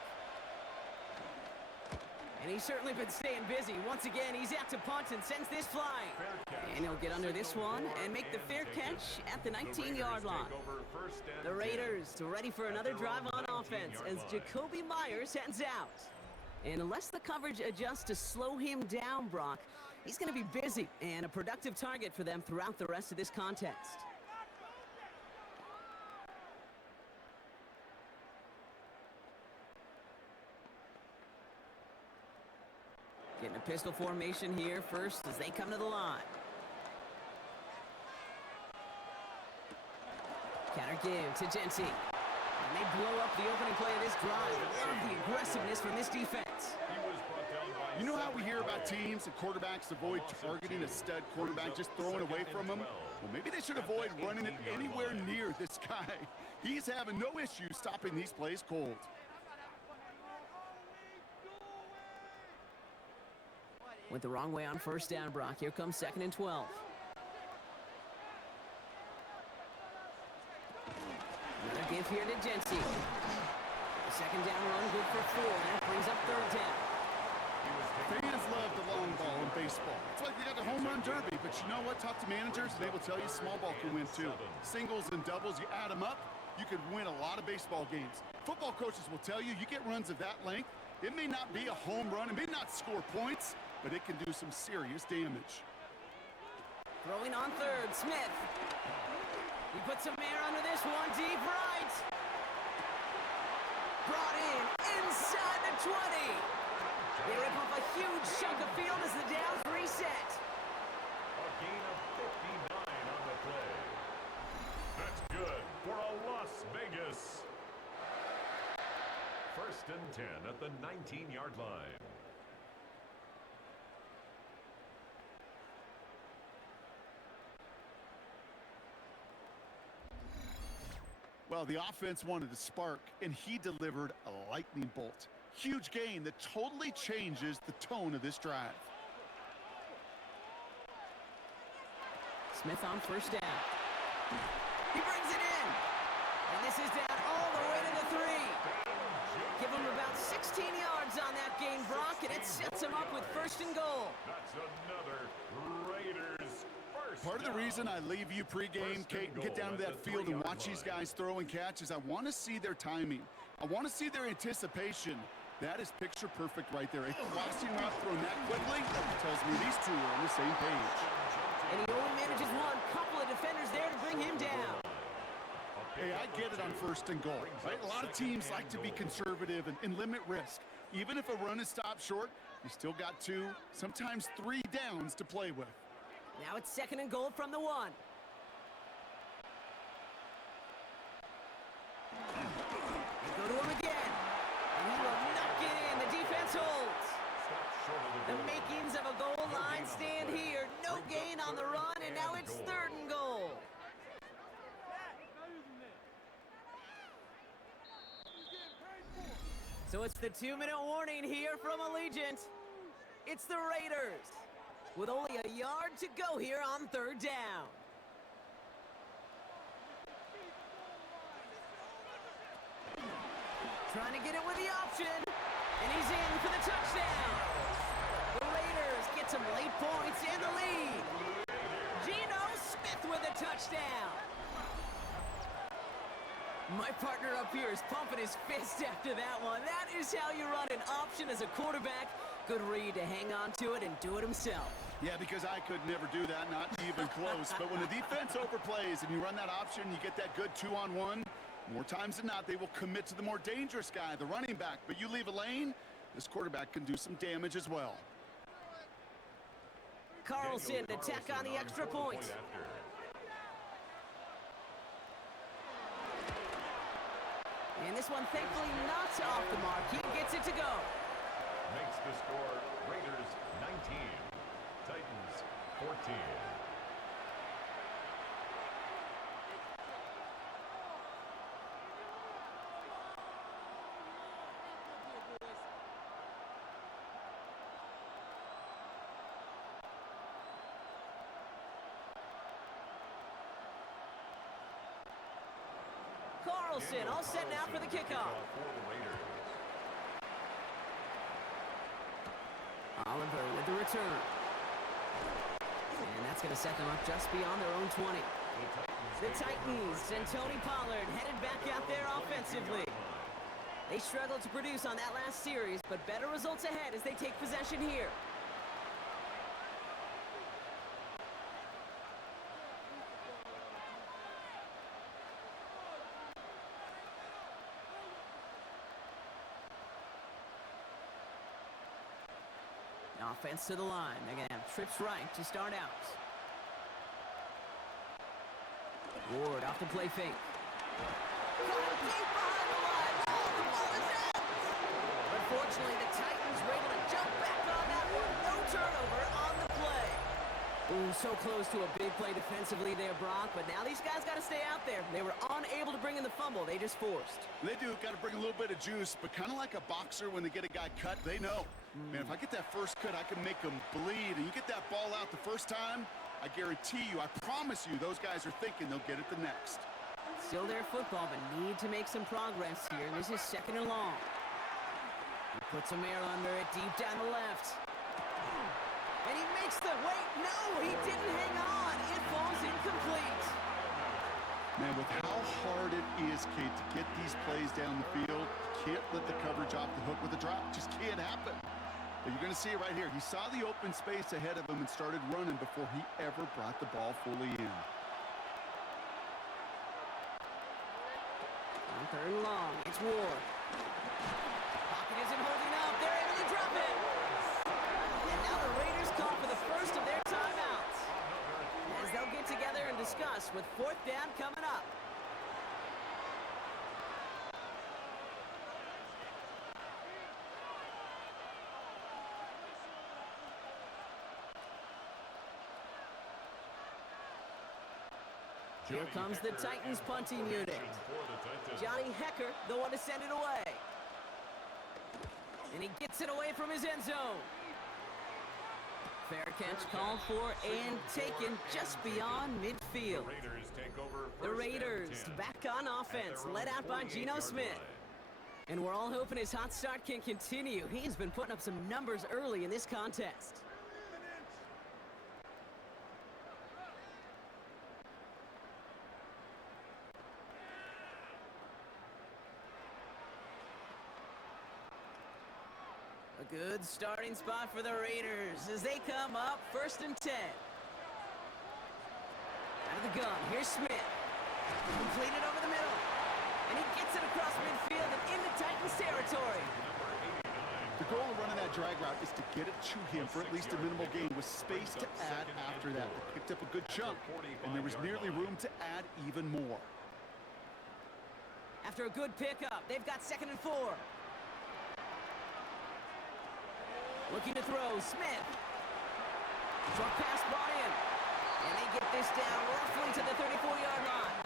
And he's certainly been staying busy. Once again, he's out to punt and sends this flying. And he'll get under this one and make the fair catch at the 19-yard line. The Raiders ready for another drive on offense as Jakobi Meyers heads out. And unless the coverage adjusts to slow him down, Brock, he's going to be busy and a productive target for them throughout the rest of this contest. Getting a pistol formation here first as they come to the line. Counter give to Jency. And they blow up the opening play of this drive. Love the aggressiveness from this defense. You know how we hear about teams and quarterbacks avoid targeting a stud quarterback, just throwing away from him? Well, maybe they should avoid running it anywhere near this guy. He's having no issue stopping these plays cold. Went the wrong way on 1st down, Brock. Here comes 2nd and 12. Another give here to Jency. The 2nd down run good for 4. That brings up 3rd down. Fans love the long ball in baseball. It's like they got the home run derby, but you know what? Talk to managers, and they will tell you small ball can win too. Singles and doubles, you add them up, you could win a lot of baseball games. Football coaches will tell you, you get runs of that length, it may not be a home run, it may not score points, but it can do some serious damage. Throwing on 3rd, Smith. He puts some air under this one, deep right. Brought in inside the 20. They rip off a huge chunk of field as the downs reset. A gain of 59 on the play. That's good for a Las Vegas. 1st and 10 at the 19-yard line. Well, the offense wanted to spark, and he delivered a lightning bolt. Huge gain that totally changes the tone of this drive. Smith on 1st down. He brings it in. And this is down all the way to the 3. Give him about 16 yards on that gain, Brock, and it sets him up with 1st and goal. That's another Raiders first. Part of the reason I leave you pregame, Kate, and get down to that field and watch these guys throw and catch is I want to see their timing. I want to see their anticipation. That is picture perfect right there. A crossing route thrown that quickly tells me these two are on the same page. And he only manages one. Couple of defenders there to bring him down. Hey, I get it on 1st and goal. Right? A lot of teams like to be conservative and limit risk. Even if a run is stopped short, you still got 2, sometimes 3 downs to play with. Now it's 2nd and goal from the 1. They go to him again. And he will not get in. The defense holds. The makings of a goal line stand here. No gain on the run, and now it's 3rd and goal. So it's the 2-minute warning here from Allegiant. It's the Raiders with only a yard to go here on third down. Trying to get it with the option, and he's in for the touchdown. The Raiders get some late points and the lead. Geno Smith with a touchdown. My partner up here is pumping his fist after that one. That is how you run an option as a quarterback. Good read to hang on to it and do it himself. Yeah, because I could never do that, not even close. But when the defense overplays and you run that option, you get that good 2-on-1. More times than not, they will commit to the more dangerous guy, the running back. But you leave a lane, this quarterback can do some damage as well. Carlson to tack on the extra point. And this one thankfully not off the mark. He gets it to go. Makes the score Raiders 19, Titans 14. Carlson all set now for the kickoff. Oliver with the return. And that's going to set them up just beyond their own 20. The Titans and Tony Pollard headed back out there offensively. They struggled to produce on that last series, but better results ahead as they take possession here. Offense to the line. They're going to have trips right to start out. Ward off the play fake. Deep behind the line. Oh, the ball is out! Unfortunately, the Titans were able to jump back on that one. No turnover on the play. Ooh, so close to a big play defensively there, Brock. But now these guys got to stay out there. They were unable to bring in the fumble. They just forced. They do. Got to bring a little bit of juice, but kind of like a boxer when they get a guy cut, they know. Man, if I get that first cut, I can make them bleed. And you get that ball out the first time, I guarantee you, I promise you, those guys are thinking they'll get it the next. Still their football, but need to make some progress here. This is second and long. He puts some air under it, deep down the left. And he makes the, wait, no, he didn't hang on. It falls incomplete. Man, with how hard it is, Kate, to get these plays down the field, you can't let the coverage off the hook with a drop. Just can't happen. But you're going to see it right here. He saw the open space ahead of him and started running before he ever brought the ball fully in. On third and long, it's Ward. Pocket isn't holding up. They're able to drop it. And now the Raiders call for the first of their timeouts, as they'll get together and discuss with fourth down coming up. Here comes the Titans punting unit. Johnny Hecker, the one to send it away. And he gets it away from his end zone. Fair catch called for and taken just beyond midfield. The Raiders back on offense, led out by Geno Smith. And we're all hoping his hot start can continue. He's been putting up some numbers early in this contest. A good starting spot for the Raiders as they come up first and 10. Out of the gun, here's Smith. Completed over the middle. And he gets it across midfield and into Titans territory. The goal of running that drag route is to get it to him for at least a minimal gain with space to add after that. They picked up a good chunk, and there was nearly room to add even more. After a good pickup, they've got second and 4. Looking to throw, Smith. Short pass brought in. And they get this down roughly to the 34-yard line.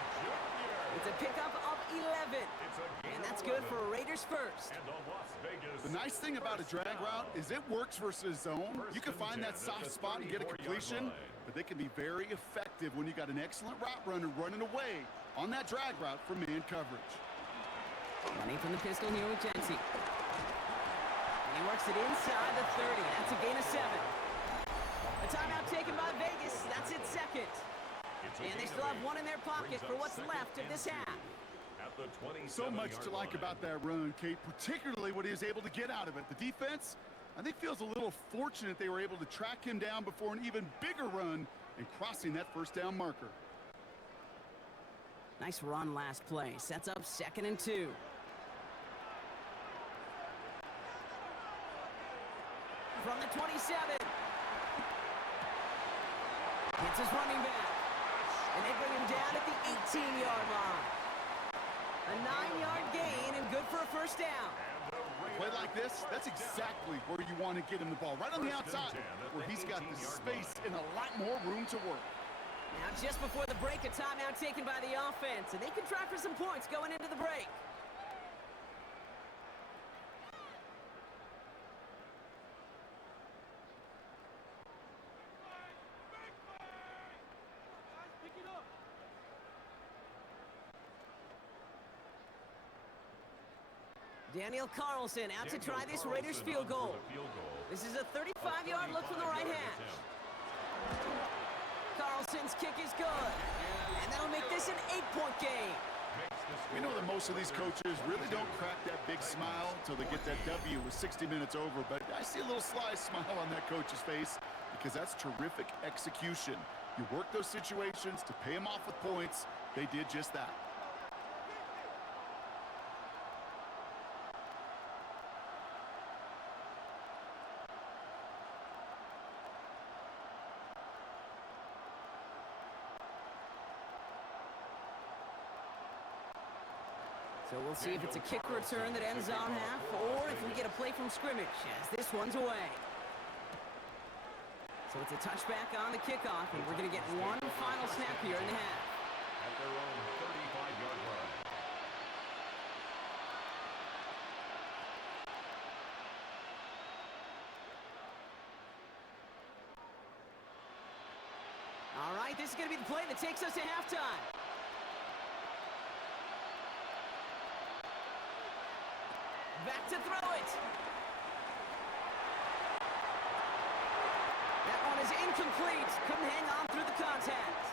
It's a pickup of 11. It's a gain And of that's good 11. for Raiders first. And the Las Vegas. The nice thing about a drag route is it works versus zone. You can find that soft spot and get a completion, but they can be very effective when you got an excellent route runner running away on that drag route from man coverage. Running from the pistol here with Jency. And he works it inside the 30. That's a gain of 7. A timeout taken by Vegas. That's its second. And they still have one in their pocket for what's left of this half. At the 27 So much to like about that run, Kate, particularly what he was able to get out of it. The defense, I think, feels a little fortunate they were able to track him down before an even bigger run and crossing that first down marker. Nice run last play. Sets up 2nd and 2. From the 27. Hits his running back. And they bring him down at the 18-yard line. A 9-yard gain and good for a first down. A play like this, that's exactly where you want to get him the ball. Right on the outside, where he's got the space and a lot more room to work. Now just before the break, a timeout taken by the offense. And they can try for some points going into the break. Daniel Carlson out to try this Raiders field goal. This is a 35-yard look from the right hash. Carlson's kick is good. And that'll make this an 8-point game. We know that most of these coaches really don't crack that big smile until they get that W with 60 minutes over, but I see a little sly smile on that coach's face because that's terrific execution. You work those situations to pay them off with points. They did just that. So we'll see if it's a kick return that ends on half, or if we get a play from scrimmage, as this one's away. So it's a touchback on the kickoff, and we're going to get one final snap here in the half. At their own 35-yard line. All right, this is going to be the play that takes us to halftime. Back to throw it. That one is incomplete. Couldn't hang on through the contact.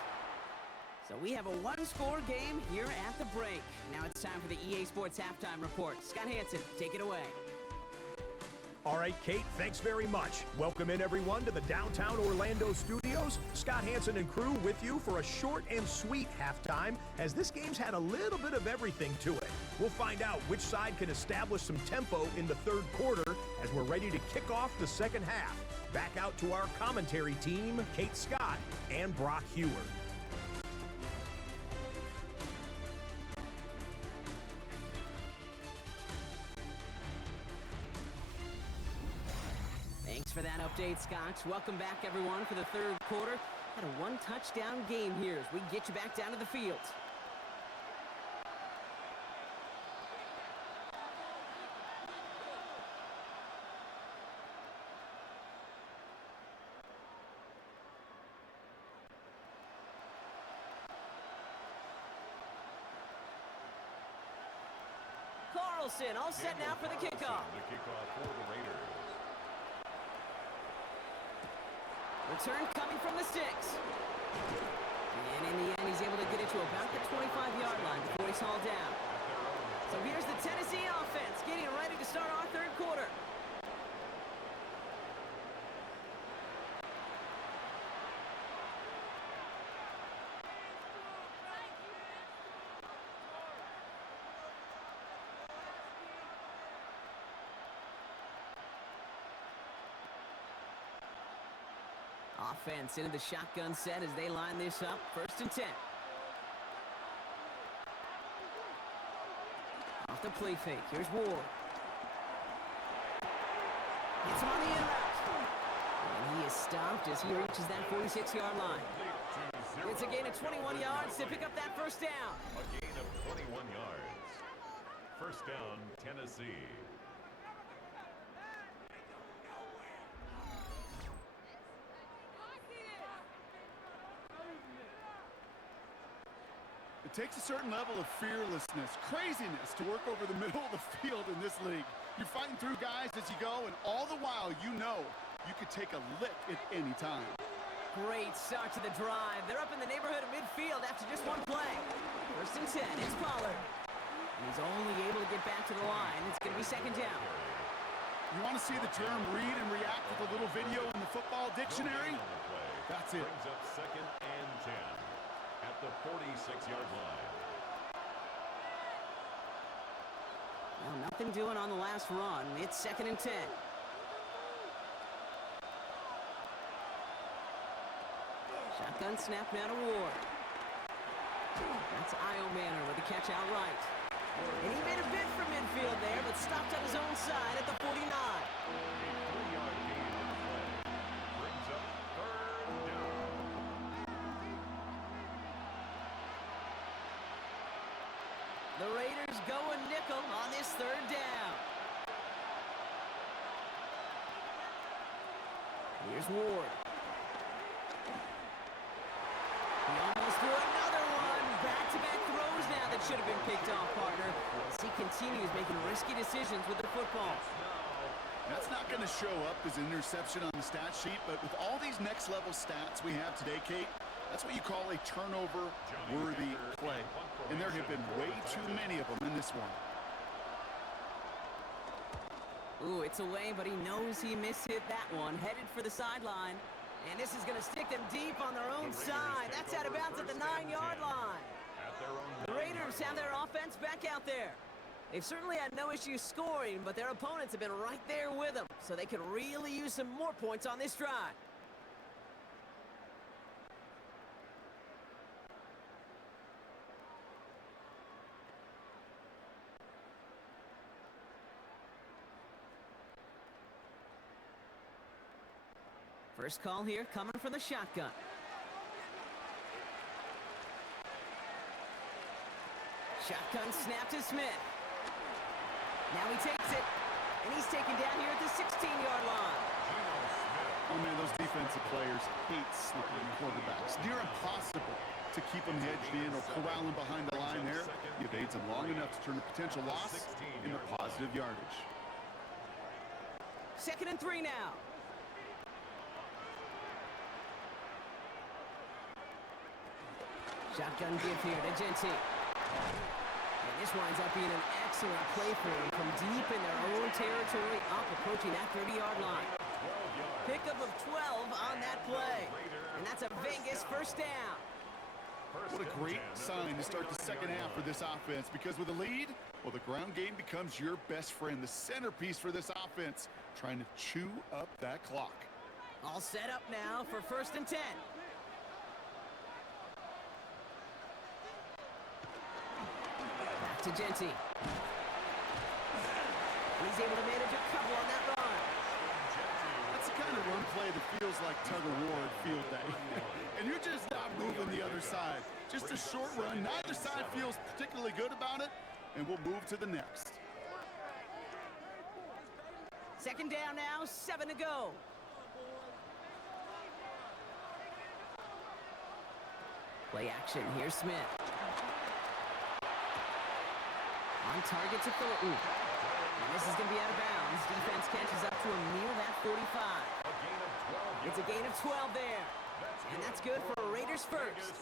So we have a one-score game here at the break. Now it's time for the EA Sports Halftime Report. Scott Hanson, take it away. All right, Kate, thanks very much. Welcome in, everyone, to the downtown Orlando studios. Scott Hanson and crew with you for a short and sweet halftime, as this game's had a little bit of everything to it. We'll find out which side can establish some tempo in the third quarter as we're ready to kick off the second half. Back out to our commentary team, Kate Scott and Brock Hewer. Thanks for that update, Scott. Welcome back, everyone, for the third quarter. Had a one-touchdown game here as we get you back down to the field. Carlson all set now for the kickoff. The kickoff for the Raiders. Return coming from the sticks. And in the end, he's able to get it to about the 25-yard line before he's hauled down. So here's the Tennessee offense getting ready to start our third quarter. Offense into the shotgun set as they line this up. 1st and 10. Off the play fake. Here's Ward. Gets him on the in route. And he is stopped as he reaches that 46-yard line. Complete to 0. It's a gain of 21 yards to pick up that first down. A gain of 21 yards. First down, Tennessee. It takes a certain level of fearlessness, craziness to work over the middle of the field in this league. You're fighting through guys as you go, and all the while you know you could take a lick at any time. Great start to the drive. They're up in the neighborhood of midfield after just one play. First and 10, it's Pollard. And he's only able to get back to the line. It's going to be second down. You want to see the term read and react with a little video in the football dictionary? That's it. Brings up second and 10 at the 46-yard line. Well, nothing doing on the last run. It's second and 10. Shotgun snap now to Ward. That's Io Manor with the catch outright. And he made a bid for midfield there, but stopped on his own side at the 49. A 3-yard gain on the play. Brings up third down. The Raiders going nickel on this third down. Here's Ward. He almost threw another one. Back-to-back throws now that should have been picked off, partner. As he continues making risky decisions with the football. That's not going to show up as an interception on the stat sheet, but with all these next-level stats we have today, Kate, that's what you call a turnover-worthy play. And there have been way too many of them in this one. Ooh, it's away, but he knows he mishit that one. Headed for the sideline. And this is going to stick them deep on their own side. That's out of bounds at the 9-yard line. The Raiders have their offense back out there. They've certainly had no issues scoring, but their opponents have been right there with them, so they could really use some more points on this drive. First call here coming from the shotgun. Shotgun snap to Smith. Now he takes it, and he's taken down here at the 16-yard line. Oh, man, those defensive players hate slipping quarterbacks. Near impossible to keep them hedged in or corral them behind the line there. He evades them long enough to turn a potential loss into positive yardage. Second and 3 now. Shotgun give here to Genty. And this winds up being an excellent play for him from deep in their own territory, up approaching that 30-yard line. Pickup of 12 on that play. And that's a Vegas first down. What a great sign to start the second half for this offense, because with a lead, well, the ground game becomes your best friend, the centerpiece for this offense, trying to chew up that clock. All set up now for first and 10. To Genty. He's able to manage a couple on that run. That's the kind of run play that feels like tug-of-war at field day. And you're just not moving the other side. Just a short run. Neither side feels particularly good about it, and we'll move to the next. Second down now, 7 to go. Play action. Here's Smith. On target to Thornton. And this is going to be out of bounds. Defense catches up to him near that 45. It's a gain of 12 there. And that's good for Raiders first.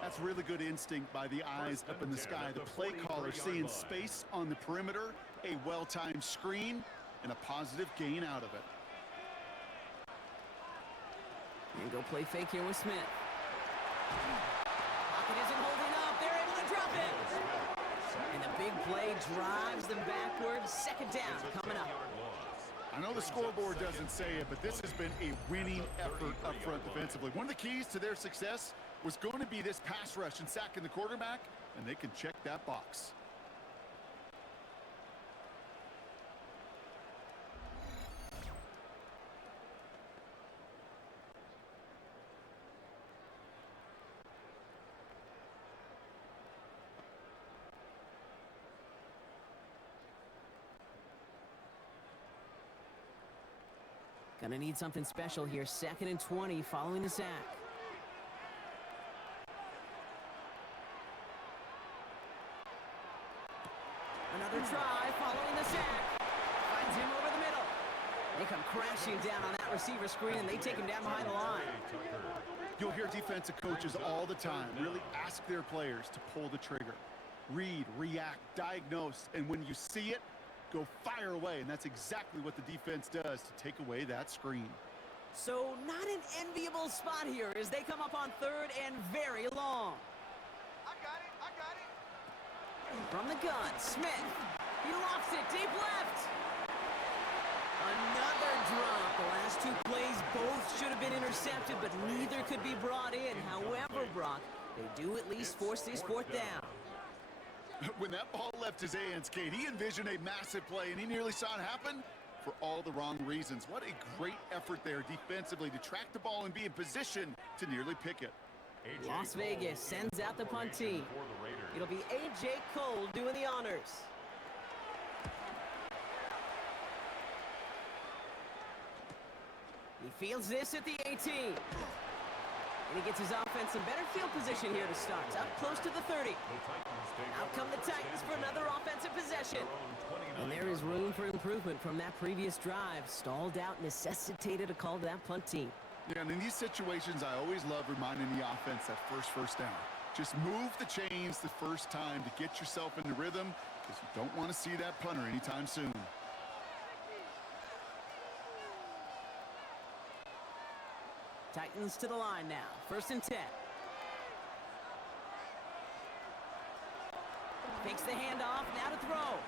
That's really good instinct by the eyes up in the sky. The play caller seeing space on the perimeter, a well-timed screen, and a positive gain out of it. And go play fake here with Smith. Pocket isn't holding up. They're able to drop it. And the big play drives them backwards. Second down coming up. I know the scoreboard doesn't say it, but this has been a winning effort up front defensively. One of the keys to their success was going to be this pass rush and sacking the quarterback, and they can check that box. Gonna need something special here. 2nd and 20 following the sack. Another try following the sack. Finds him over the middle. They come crashing down on that receiver screen, and they take him down behind the line. You'll hear defensive coaches all the time really ask their players to pull the trigger. Read, react, diagnose, and when you see it, go fire away. And that's exactly what the defense does to take away that screen. So not an enviable spot here as they come up on 3rd and very long. I got it. From the gun, Smith. He lofts it deep left. Another drop. The last 2 plays both should have been intercepted, but neither could be brought in. However, Brock, they do at least force this 4th down. When that ball left his hands, Kate, he envisioned a massive play, and he nearly saw it happen for all the wrong reasons. What a great effort there defensively to track the ball and be in position to nearly pick it. Las Vegas sends out the punt team. It'll be A.J. Cole doing the honors. He fields this at the 18. And he gets his offense in better field position here to start. Up close to the 30. Out come the Titans for another offensive possession. And there is room for improvement from that previous drive. Stalled out, necessitated a call to that punt team. Yeah, and in these situations, I always love reminding the offense that first down. Just move the chains the first time to get yourself into rhythm, because you don't want to see that punter anytime soon. Titans to the line now. 1st and 10. Takes the handoff, now to throw.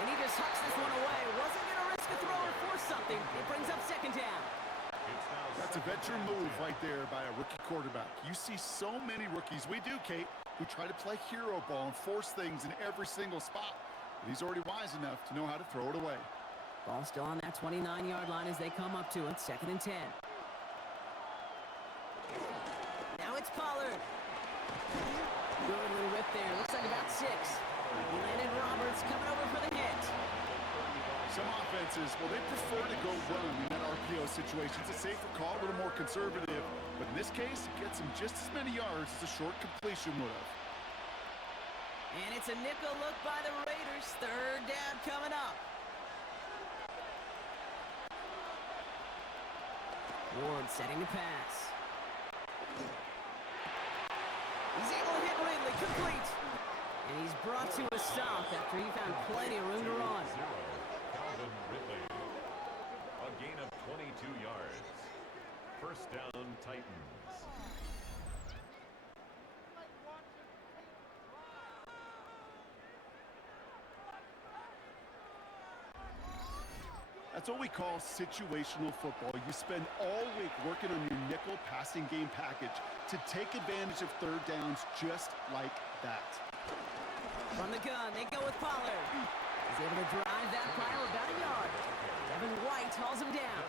And he just hucks this one away. Wasn't going to risk a throw or force something. It brings up 2nd down. That's a veteran move right there by a rookie quarterback. You see so many rookies, we do, Kate, who try to play hero ball and force things in every single spot. But he's already wise enough to know how to throw it away. Ball still on that 29-yard line as they come up to it. 2nd and 10. Now it's Pollard. Good little rip there. Looks like about 6. Landon Roberts coming over for the hit. Some offenses, well, they prefer to go run in that RPO situation. It's a safer call, a little more conservative. But in this case, it gets him just as many yards as a short completion would have. And it's a nickel look by the Raiders. 3rd down coming up. Ward setting the pass. He's able to hit Ridley, complete. And he's brought to a stop after he found plenty of room to run. Calvin Ridley. A gain of 22 yards. 1st down, Titans. That's what we call situational football. You spend all week working on your nickel passing game package to take advantage of 3rd downs just like that. From the gun, they go with Pollard. He's able to drive that pile about a yard. Devin White hauls him down.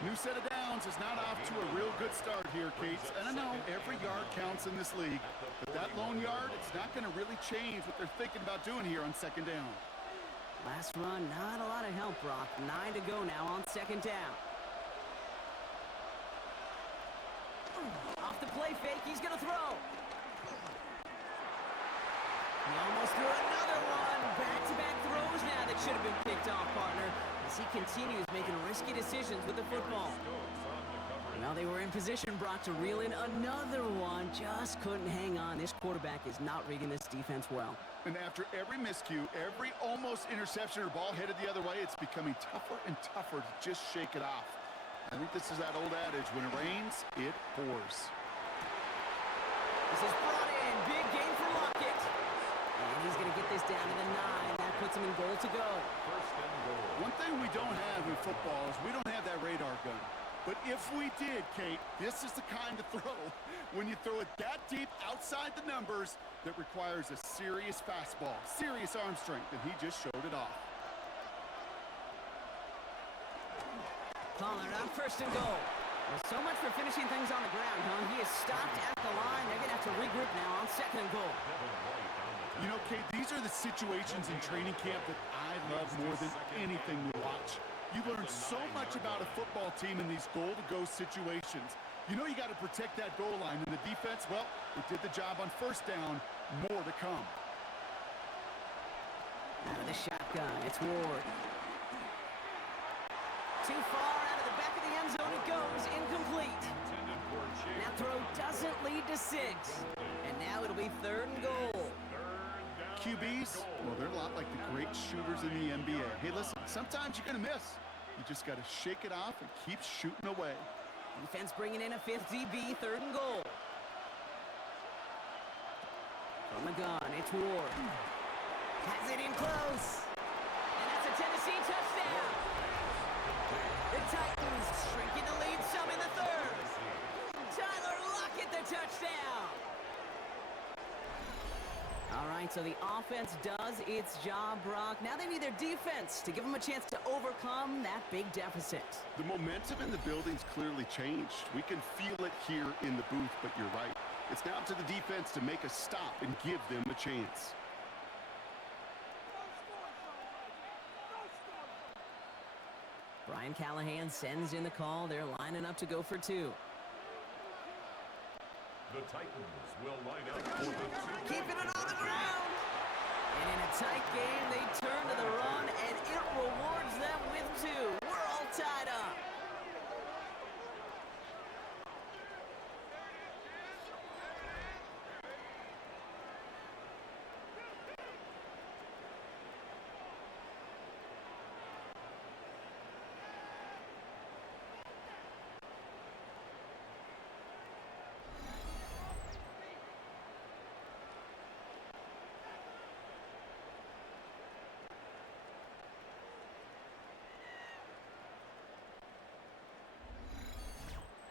New set of downs is not off to a real good start here, Kate. And I know every yard counts in this league, but that lone yard, it's not going to really change what they're thinking about doing here on 2nd down. Last run, not a lot of help, Brock. 9 to go now on 2nd down. Off the play fake, he's going to throw. He almost threw another one. Back-to-back throws now that should have been picked off, partner, as he continues making risky decisions with the football. Well, they were in position, Brock, to reel in another one. Just couldn't hang on. This quarterback is not reading this defense well. And after every miscue, every almost interception or ball headed the other way, it's becoming tougher and tougher to just shake it off. I think this is that old adage, when it rains, it pours. This is brought in. Big game for Lockett. And he's going to get this down to the 9. That puts him in goal to go. 1st and goal. One thing we don't have in football is we don't have that radar gun. But if we did, Kate, this is the kind of throw, when you throw it that deep outside the numbers, that requires a serious fastball, serious arm strength, and he just showed it off. Pollard on 1st and goal. Well, so much for finishing things on the ground, huh? He is stopped at the line. They're going to have to regroup now on 2nd and goal. You know, Kate, these are the situations in training camp that I love more than anything to watch. You learn so much about a football team in these goal-to-go situations. You know you got to protect that goal line, and the defense, well, it did the job on first down. More to come. Out of the shotgun, it's Ward. Too far out of the back of the end zone it goes, incomplete. That throw doesn't lead to 6. And now it'll be 3rd and goal. QBs, well, they're a lot like the great shooters in the NBA. Hey, listen, sometimes you're going to miss. You just got to shake it off and keep shooting away. Defense bringing in a 5th DB, 3rd and goal. From the gun, it's Ward. Has it in close. And that's a Tennessee touchdown. The Titans shrinking the lead some in the 3rd. Tyler Lockett, the touchdown. All right, so the offense does its job, Brock. Now they need their defense to give them a chance to overcome that big deficit. The momentum in the building's clearly changed. We can feel it here in the booth, but you're right. It's now up to the defense to make a stop and give them a chance. Brian Callahan sends in the call. They're lining up to go for 2. The Titans will line up for the 2. Keeping it on the ground. And in a tight game, they turn to the run, and it rewards them with 2. We're all tied up.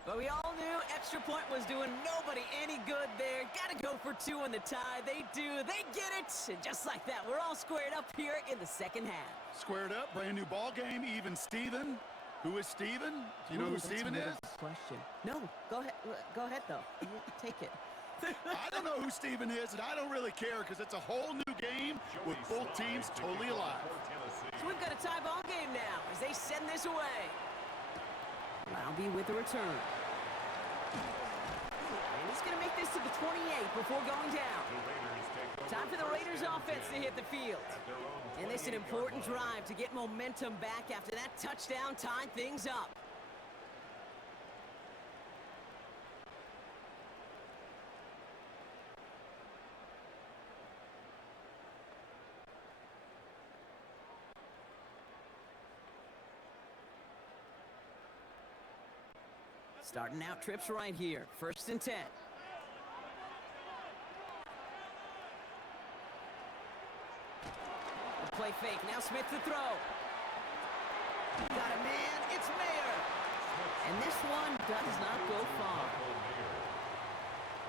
But we all knew extra point was doing nobody any good there. Got to go for 2 in the tie. They do. They get it. And just like that, we're all squared up here in the second half. Squared up, brand new ball game, even Steven. Who is Steven? Do you know who Steven is? Question. No, go ahead. Go ahead, though. You take it. I don't know who Steven is, and I don't really care because it's a whole new game with both teams totally alive. So we've got a tie ball game now as they send this away. I'll be with the return. And he's going to make this to the 28 before going down. Time for the Raiders offense to hit the field. And this is an important drive to get momentum back after that touchdown tied things up. Starting out trips right here. 1st and 10. The play fake. Now Smith to throw. Got a man. It's Mayer. And this one does not go far.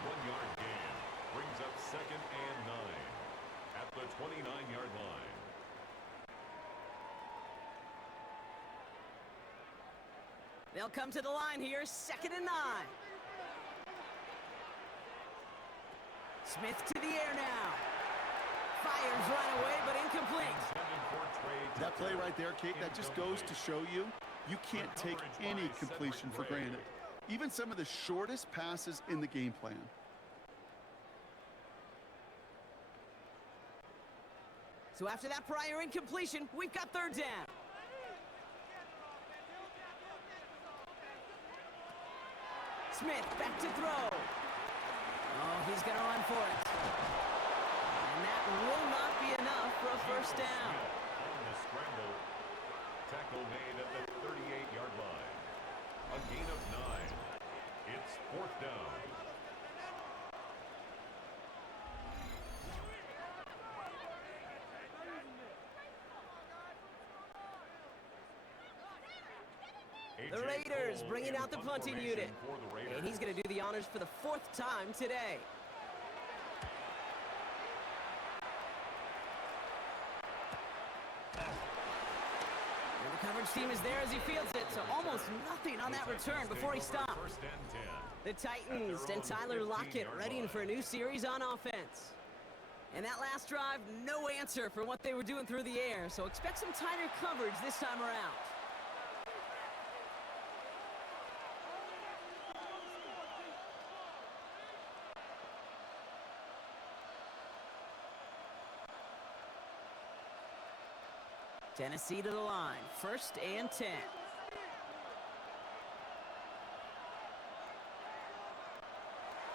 1-yard gain brings up 2nd and 9 at the 29-yard line. They'll come to the line here, 2nd and 9. Smith to the air now. Fires right away, but incomplete. That play right there, Kate, that just goes to show you, you can't take any completion for granted. Even some of the shortest passes in the game plan. So after that prior incompletion, we've got 3rd down. Smith back to throw. Oh, he's going to run for it. And that will not be enough for a 1st down. On the scramble, tackle made at the 38-yard line. A gain of 9. It's 4th down. The Raiders bringing out the punting unit. And he's going to do the honors for the 4th time today. And the coverage team is there as he fields it, so almost nothing on that return before he stopped. The Titans and Tyler Lockett ready for a new series on offense. And that last drive, no answer for what they were doing through the air, so expect some tighter coverage this time around. Tennessee to the line, 1st and 10.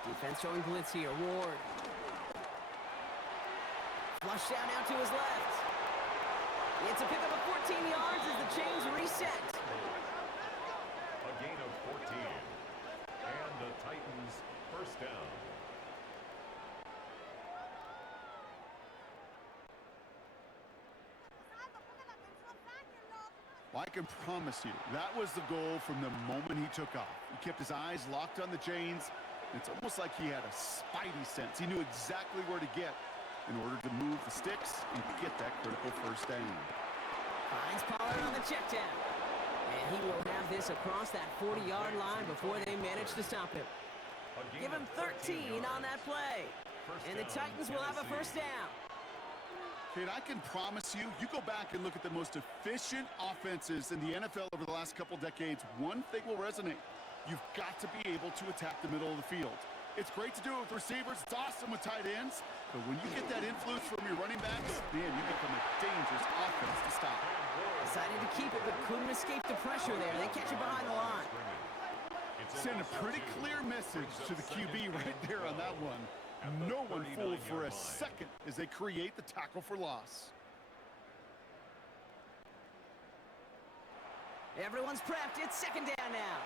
Defense showing blitz here, Ward. Flush down out to his left. It's a pickup of 14 yards as the chains reset. A gain of 14. And the Titans first down. Well, I can promise you, that was the goal from the moment he took off. He kept his eyes locked on the chains. It's almost like he had a spidey sense. He knew exactly where to get in order to move the sticks and get that critical first down. Finds Pollard on the check down. And he will have this across that 40-yard line before they manage to stop him. Give him 13 on that play. And the Titans will have a first down. Kate, I can promise you, you go back and look at the most efficient offenses in the NFL over the last couple decades, one thing will resonate. You've got to be able to attack the middle of the field. It's great to do it with receivers. It's awesome with tight ends. But when you get that influence from your running backs, man, you become a dangerous offense to stop. Decided to keep it, but couldn't escape the pressure there. They catch it behind the line. Send a pretty clear message to the QB right there on that one. No one fooled for a second as they create the tackle for loss. Everyone's prepped. It's 2nd down now.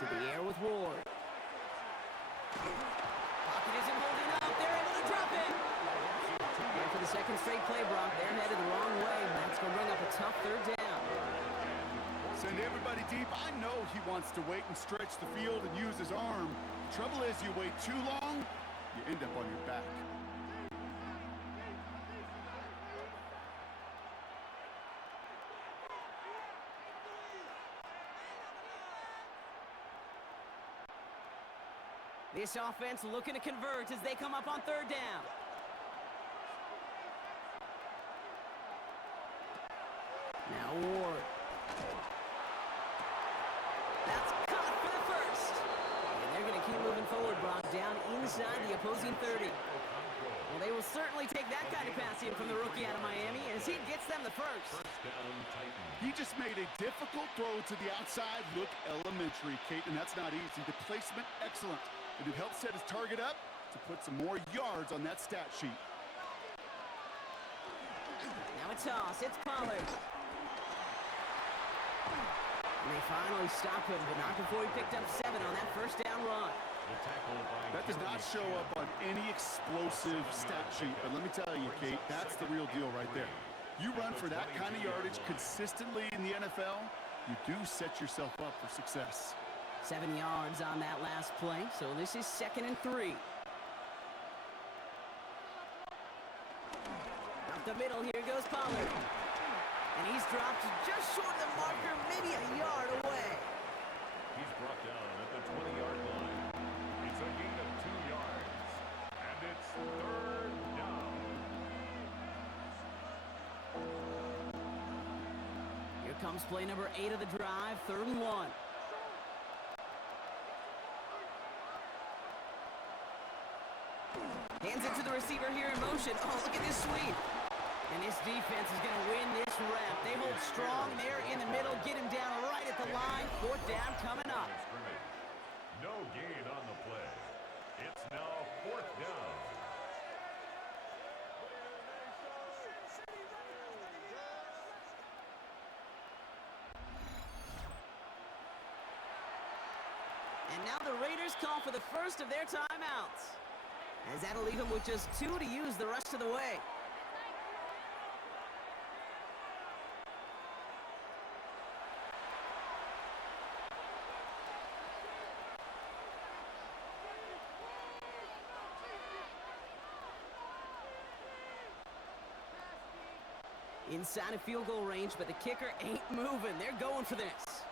To the air with Ward. Pocket isn't holding up. They're able to drop it. And for the 2nd straight play, Brock, they're headed the wrong way. That's going to bring up a tough 3rd down. Send everybody deep. I know he wants to wait and stretch the field and use his arm. The trouble is, you wait too long, you end up on your back. This offense looking to convert as they come up on 3rd down. Now Ward. That's caught for the first. And they're going to keep moving forward, Brock, down inside the opposing 30. Well, they will certainly take that kind of passing from the rookie out of Miami as he gets them the first. He just made a difficult throw to the outside look elementary, Kate, and that's not easy. The placement, excellent. And it helped set his target up to put some more yards on that stat sheet. Now a toss. It's Pollard. And they finally stop him, but not before he picked up 7 on that 1st down run. That does not show up on any explosive stat sheet, but let me tell you, Kate, that's the real deal right there. You run for that kind of yardage consistently in the NFL, you do set yourself up for success. 7 yards on that last play, so this is 2nd and 3. Up the middle, here goes Pollard. And he's dropped just short of the marker, maybe a yard away. He's brought down at the 20-yard line. It's a gain of 2 yards. And it's 3rd down. Here comes play number 8 of the drive, 3rd and 1. Hands it to the receiver here in motion. Oh, look at this sweep. And this defense is going to win this rep. They hold strong there in the middle, get him down right at the line. 4th down coming up. No gain on the play. It's now 4th down. And now the Raiders call for the first of their timeouts, as that'll leave them with just 2 to use the rest of the way. Inside of field goal range, but the kicker ain't moving. They're going for this.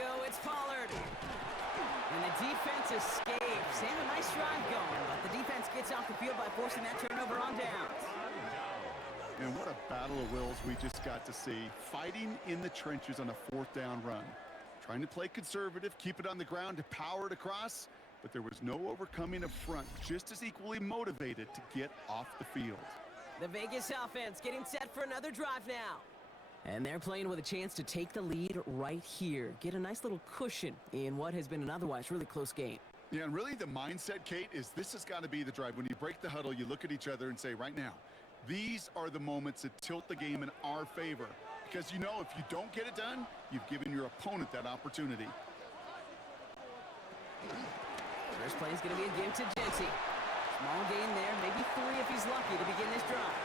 go, it's Pollard. And the defense escapes. They have a nice drive going, but the defense gets off the field by forcing that turnover on downs. And what a battle of wills we just got to see. Fighting in the trenches on a fourth down run. Trying to play conservative, keep it on the ground to power it across, but there was no overcoming a front just as equally motivated to get off the field. The Vegas offense getting set for another drive now. And they're playing with a chance to take the lead right here. Get a nice little cushion in what has been an otherwise really close game. Yeah, and really the mindset, Kate, is this has got to be the drive. When you break the huddle, you look at each other and say, right now, these are the moments that tilt the game in our favor. Because you know if you don't get it done, you've given your opponent that opportunity. First play is going to be a give to Jeanty. Small gain there, maybe 3 if he's lucky to begin this drive.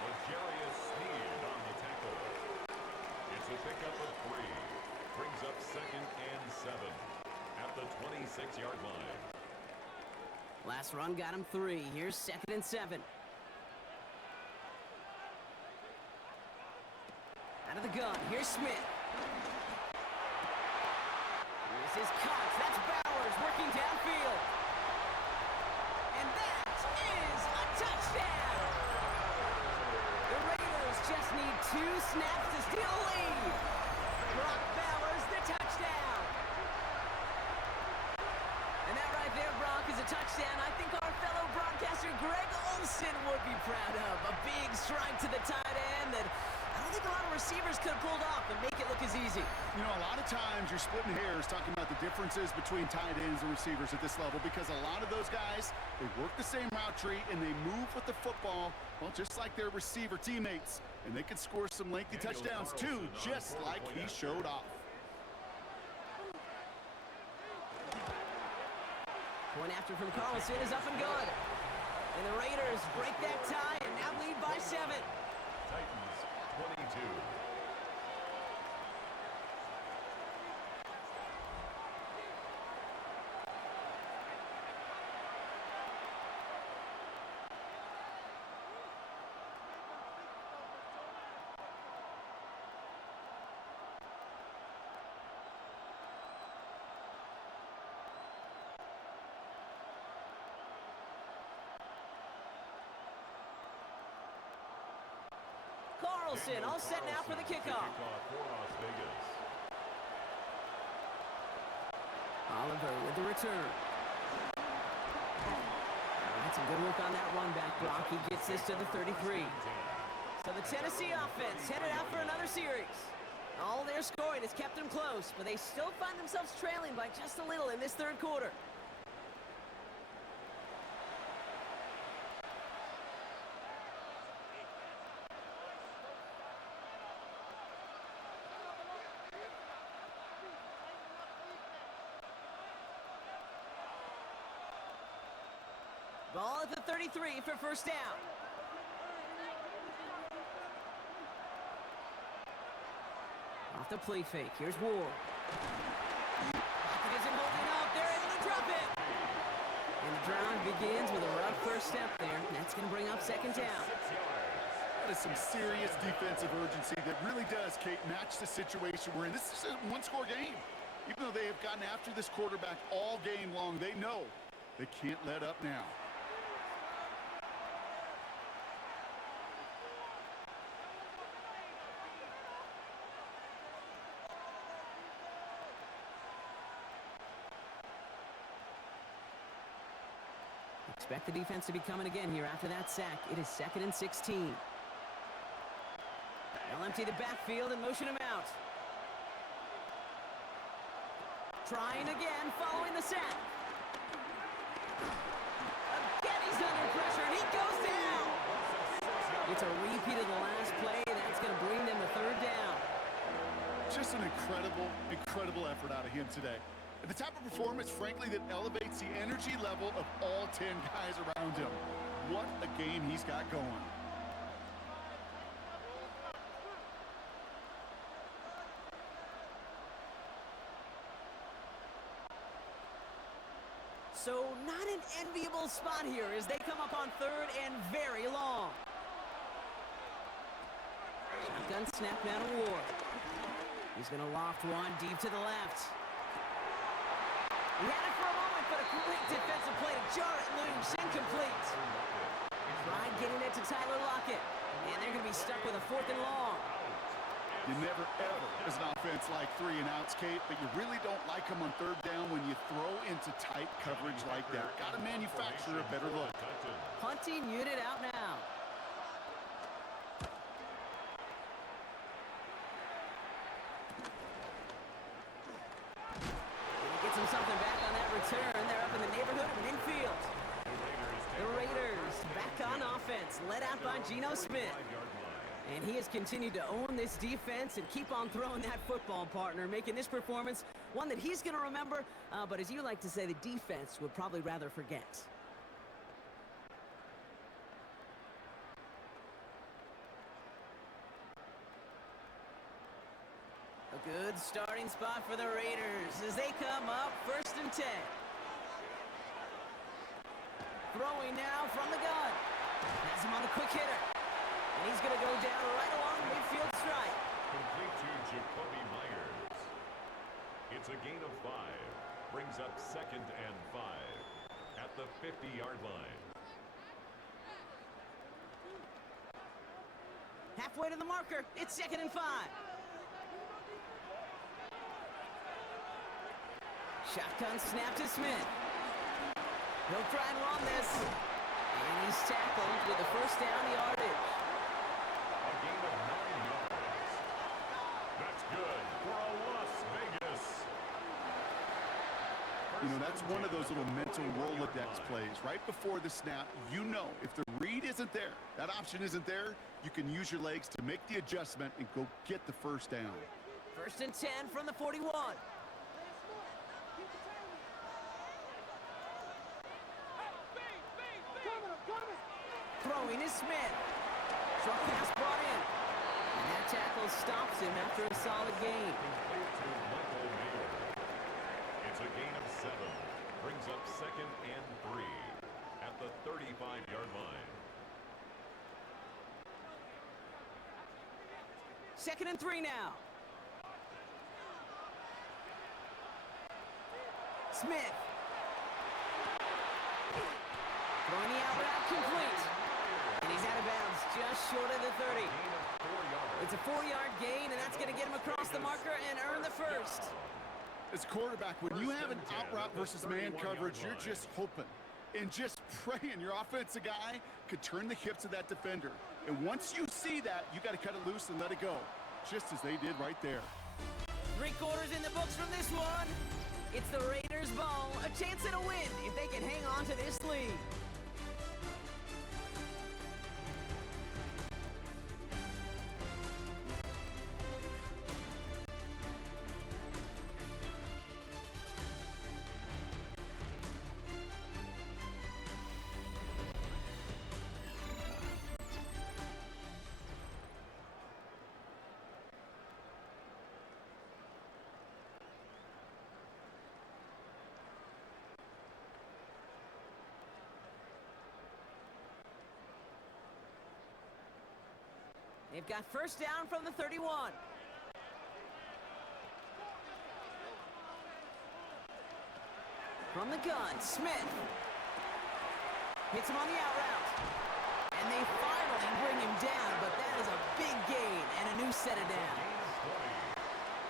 L'Jarius Sneed on the tackle. It's a pickup of 3. Brings up 2nd and 7 at the 26-yard line. Last run got him 3. Here's 2nd and 7. Out of the gun, here's Smith. Here's his cut. That's Bowers working downfield. And that is a touchdown! The Raiders just need 2 snaps to steal a lead. Brock Bowers, the touchdown. And that right there, Brock, is a touchdown I think our fellow broadcaster Greg Olsen would be proud of. A big strike to the tight end that I don't think a lot of receivers could have pulled off and make it look as easy. You know, a lot of times you're splitting hairs talking about the differences between tight ends and receivers at this level because a lot of those guys, they work the same route tree and they move with the football, well, just like their receiver teammates. And they can score some lengthy touchdowns too, just like he showed off. Point after from Carlson is up and good. And the Raiders break that tie and now lead by 7. Titans 22. Carlson all set now for the kickoff. For Las Vegas. Oliver with the return. That's some good work on that run back block. He gets this to the 33. So the Tennessee offense headed out for another series. All their scoring has kept them close, but they still find themselves trailing by just a little in this 3rd quarter. Ball at the 33 for first down. Off the play fake. Here's Ward. Pocket isn't holding up. They're able to drop it. And the drive begins with a rough first step there. That's going to bring up 2nd down. That is some serious defensive urgency that really does, Kate, match the situation we're in. This is a 1-score game. Even though they have gotten after this quarterback all game long, they know they can't let up now. Expect the defense to be coming again here after that sack. It is 2nd and 16. They'll empty the backfield and motion him out. Trying again following the sack. Again he's under pressure and he goes down. It's a repeat of the last play. That's going to bring them to 3rd down. Just an incredible effort out of him today. And the type of performance, frankly, that elevates the energy level of all 10 guys around him. What a game he's got going. So not an enviable spot here as they come up on 3rd and very long. Shotgun snap now to Ward. He's going to loft one deep to the left. He had it for a moment, but a great defensive play to jar it loose. Incomplete. Tried getting it to Tyler Lockett. And they're going to be stuck with a 4th and long. You never, ever, as an offense, like 3 and outs, Kate, but you really don't like them on 3rd down when you throw into tight coverage like that. Got to manufacture a better look. Punting unit out now. And he gets him something back on that return. They're up in the neighborhood of midfield. The Raiders back on offense, led out by Geno Smith. And he has continued to own this defense and keep on throwing that football, partner, making this performance one that he's going to remember, but as you like to say, the defense would probably rather forget. A good starting spot for the Raiders as they come up 1st and 10. Throwing now from the gun. Has him on the quick hitter. And he's going to go down right along midfield strike. Complete to Jacoby Myers. It's a gain of 5. Brings up 2nd and 5 at the 50-yard line. Halfway to the marker. It's 2nd and 5. Shotgun snap to Smith. He'll try and run this. And he's tackled with the 1st down yardage. A gain of 9 yards. That's good for a Las Vegas. You know, that's one of those little mental Rolodex plays. Right before the snap, you know if the read isn't there, that option isn't there, you can use your legs to make the adjustment and go get the 1st down. 1st and 10 from the 41. Throwing is Smith. Short pass brought in. And that tackle stops him after a solid gain. Complete to Michael Mayer. It's a gain of 7. Brings up 2nd and 3 at the 35-yard line. 2nd and 3 now. Smith. Throwing the out route complete. And he's out of bounds just short of the 30. It's a 4-yard gain, and that's going to get him across the marker and earn the 1st. As quarterback, when you have an out route versus man coverage, you're just hoping and just praying your offensive guy could turn the hips of that defender. And once you see that, you got to cut it loose and let it go, just as they did right there. 3 quarters in the books from this one. It's the Raiders' ball, a chance at a win if they can hang on to this lead. They've got 1st down from the 31. From the gun, Smith. Hits him on the out route. And they finally bring him down, but that is a big gain and a new set of downs.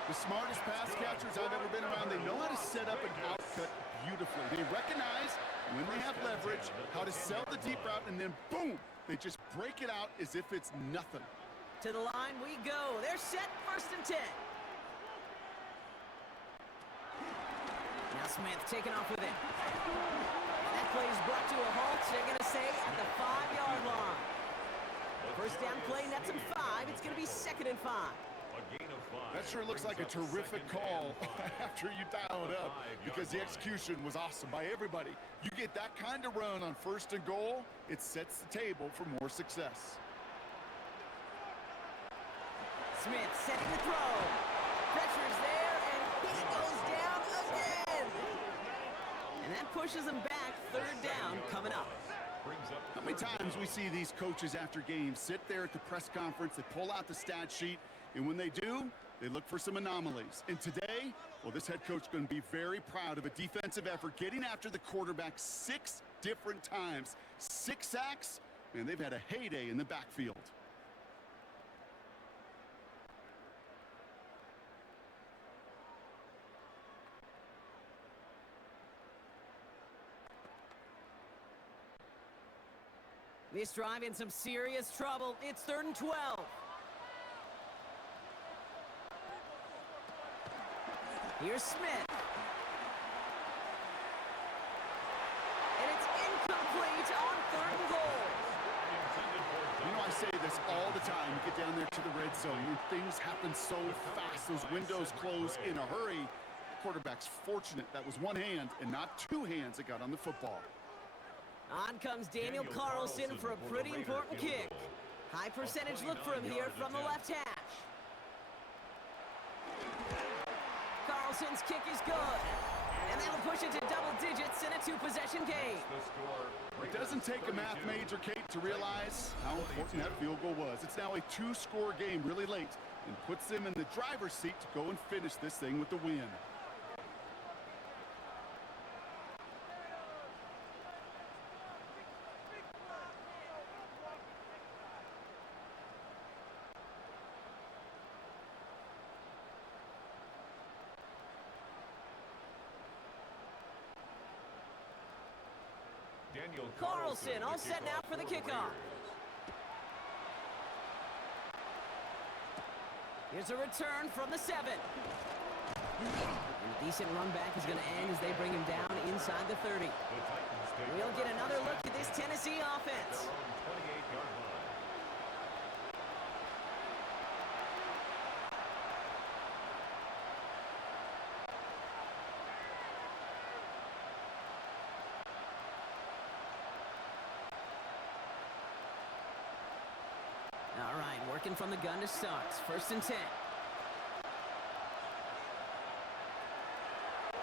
The smartest pass catchers I've ever been around, they know how to set up an outcut beautifully. They recognize when they have leverage, how to sell the deep route, and then boom, they just break it out as if it's nothing. To the line we go. They're set 1st and 10. Now Smith taking off with it. And that play is brought to a halt, they're going to say, at the 5-yard line. 1st down play, nets him 5. It's going to be 2nd and 5. A gain of 5. That sure looks like a terrific call after you dial it up, because the execution was awesome by everybody. You get that kind of run on 1st and goal, it sets the table for more success. Smith setting the throw. Pressure's there, and he goes down again. And that pushes him back. 3rd down coming up. How many times we see these coaches after games sit there at the press conference, they pull out the stat sheet, and when they do, they look for some anomalies. And today, well, this head coach is going to be very proud of a defensive effort, getting after the quarterback 6 different times. 6 sacks, and they've had a heyday in the backfield. This drive in some serious trouble. It's 3rd and 12. Here's Smith. And it's incomplete on 3rd and goal. You know, I say this all the time. You get down there to the red zone, and things happen so fast. Those windows close in a hurry. The quarterback's fortunate that was one hand and not 2 hands that got on the football. On comes Daniel Carlson for a pretty important kick. High percentage look for him here from the left hash. Carlson's kick is good. And that'll push it to double digits in a 2-possession game. It doesn't take a math major, Kate, to realize how important that field goal was. It's now a 2-score game really late and puts them in the driver's seat to go and finish this thing with the win. Carlson all set now for the kickoff. Here's a return from the 7. And a decent run back is going to end as they bring him down inside the 30. We'll get another look at this Tennessee offense. All right, working from the gun to start. 1st and 10.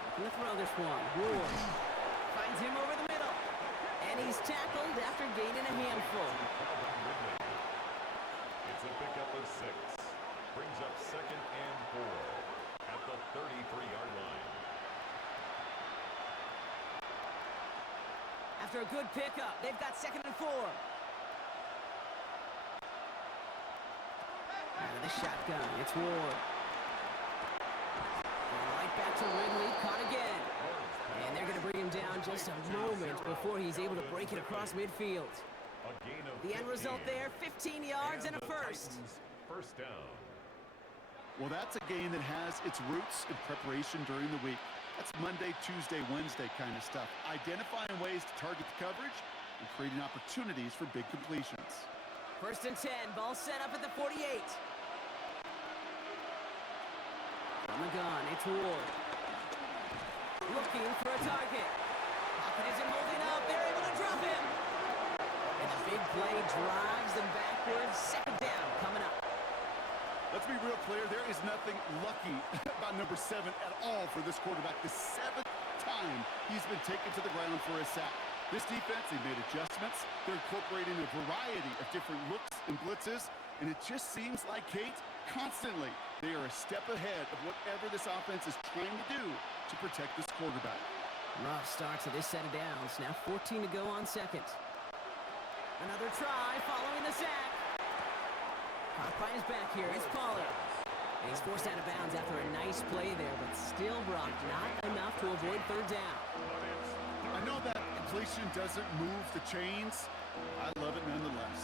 Looking to throw this one. Ward finds him over the middle. And he's tackled after gaining a handful. It's a pickup of 6. Brings up 2nd and 4 at the 33-yard line. After a good pickup, they've got 2nd and 4. Out of the shotgun, it's Ward. And right back to Ridley, caught again. And they're going to bring him down just a moment before he's able to break it across midfield. The end result there, 15 yards and a first. First down. Well, that's a game that has its roots in preparation during the week. That's Monday, Tuesday, Wednesday kind of stuff. Identifying ways to target the coverage and creating opportunities for big completions. 1st and 10, ball set up at the 48. From the gun, it's Ward. Looking for a target. Pocket isn't holding up, they're able to drop him. And the big play drives them backwards. 2nd down coming up. Let's be real clear, there is nothing lucky about number 7 at all for this quarterback. The 7th time he's been taken to the ground for a sack. This defense, they made adjustments. They're incorporating a variety of different looks and blitzes, and it just seems like, Kate, constantly they are a step ahead of whatever this offense is trying to do to protect this quarterback. Rough start to this set of downs. Now 14 to go on 2nd. Another try following the sack. Caught by his back here. It's Pollard. And he's forced out of bounds after a nice play there, but still, Brock, not enough to avoid 3rd down. I know that completion doesn't move the chains. I love it nonetheless.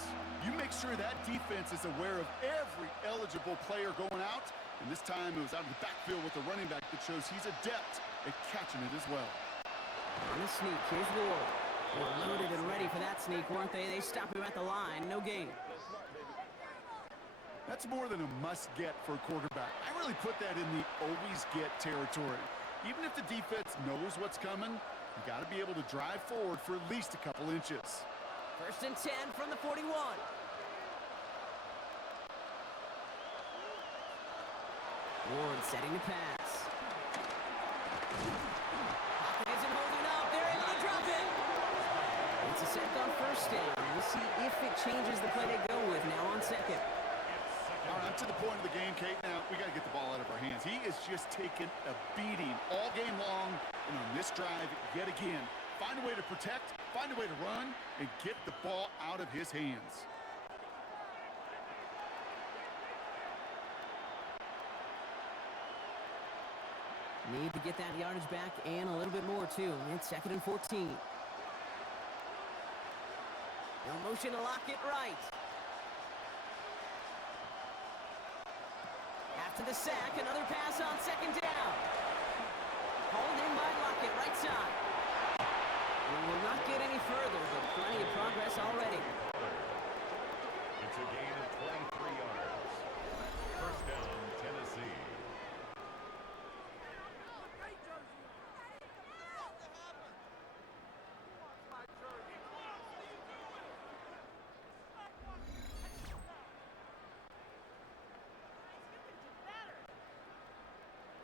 You make sure that defense is aware of every eligible player going out, and this time it was out of the backfield with a running back that shows he's adept at catching it as well. On the sneak, here's Ward. They were loaded and ready for that sneak, weren't they? They stop him at the line, no gain. That's more than a must-get for a quarterback. I really put that in the always-get territory. Even if the defense knows what's coming, you got to be able to drive forward for at least a couple inches. 1st and 10 from the 41. Ward setting the pass. Pocket isn't holding up. They're able to drop it. It's a sack on 1st down. We'll see if it changes the play they go with now on 2nd. I All right, to the point of the game, Kate. Now, we got to get the ball out of our hands. He is just taking a beating all game long. And on this drive, yet again, find a way to protect, find a way to run, and get the ball out of his hands. Need to get that yardage back and a little bit more, too. It's 2nd and 14. No motion to lock it right. After the sack, another pass on 2nd down. Hauled in by Lockett, right side. We will not get any further, but plenty of progress already. It's a gain of 23 yards. First down, Tennessee.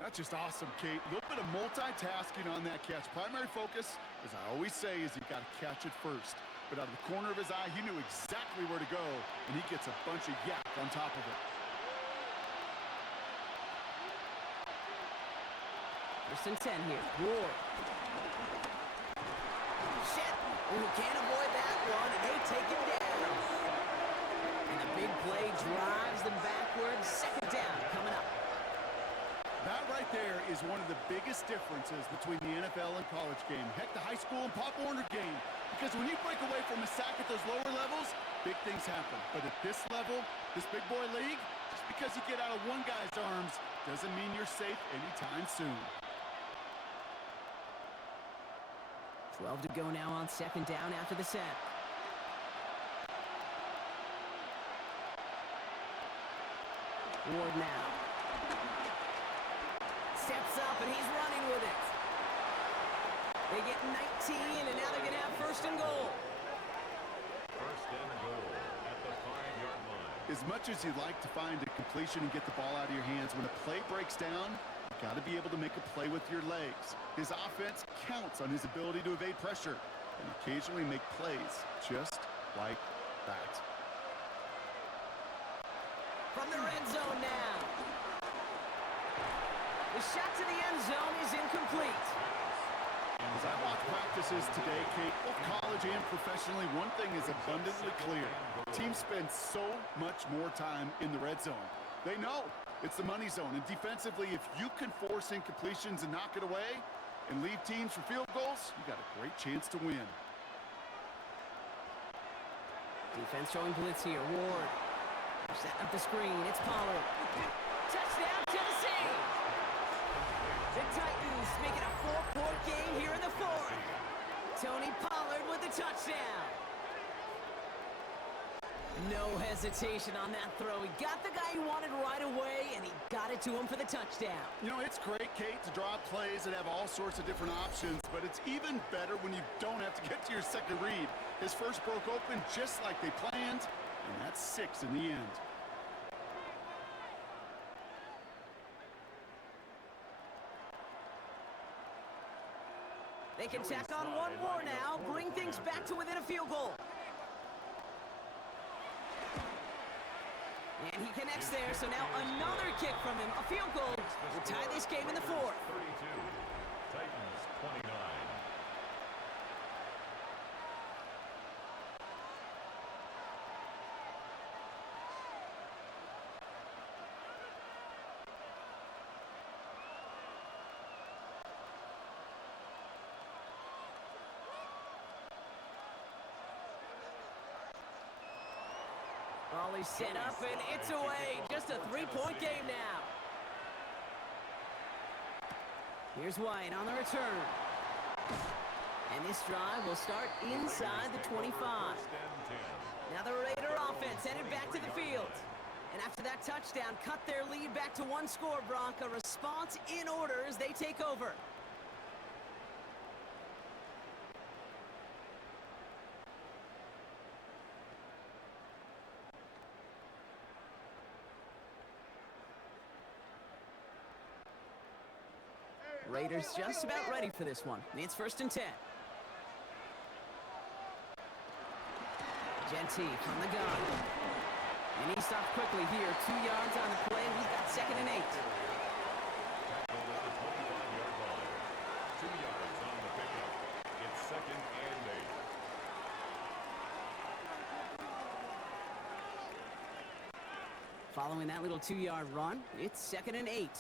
That's just awesome, Kate. A little bit of multitasking on that catch. Primary focus, as I always say, is you got to catch it first. But out of the corner of his eye, he knew exactly where to go, and he gets a bunch of yak on top of it. First and 10 here. Ward. Shit! Ooh, can't avoid that one, and they take him down. And the big play drives them backwards. 2nd down coming up. That right there is one of the biggest differences between the NFL and college game. Heck, the high school and Pop Warner game. Because when you break away from a sack at those lower levels, big things happen. But at this level, this big boy league, just because you get out of one guy's arms doesn't mean you're safe anytime soon. 12 to go now on 2nd down after the sack. Ward now. Steps up, and he's running with it. They get 19, and now they're going to have 1st and goal. 1st and goal at the 5-yard line. As much as you'd like to find a completion and get the ball out of your hands, when a play breaks down, you've got to be able to make a play with your legs. His offense counts on his ability to evade pressure and occasionally make plays just like that. From the red zone now. The shot to the end zone is incomplete. As I watch practices today, Kate, both college and professionally, one thing is abundantly clear. Teams spend so much more time in the red zone. They know it's the money zone, and defensively, if you can force incompletions and knock it away and leave teams for field goals, you got a great chance to win. Defense showing blitz here. Ward. Setting up the screen. It's Pollard. Touchdown, Tennessee! The Titans making a 4-point game here in the 4th. Tony Pollard with the touchdown. No hesitation on that throw. He got the guy he wanted right away, and he got it to him for the touchdown. You know, it's great, Kate, to draw plays that have all sorts of different options, but it's even better when you don't have to get to your second read. His first broke open just like they planned, and that's 6 in the end. They can tack on one more now, bring things back to within a field goal. And he connects there, so now another kick from him. A field goal will tie this game in the 4th. 32. Titans 29. Raleigh set up, and it's away. Just a 3-point game now. Here's White on the return. And this drive will start inside the 25. Now the Raider offense headed back to the field. And after that touchdown, cut their lead back to 1 score, Brock. A response in order as they take over. Raiders just about ready for this one. It's 1st and 10. Genty from the gun. And he stopped quickly here. 2 yards on the play. We've got 2nd and 8. Tackled at the 25-yard line. 2 yards on the pickup. It's 2nd and 8. Following that little 2-yard run, it's 2nd and 8.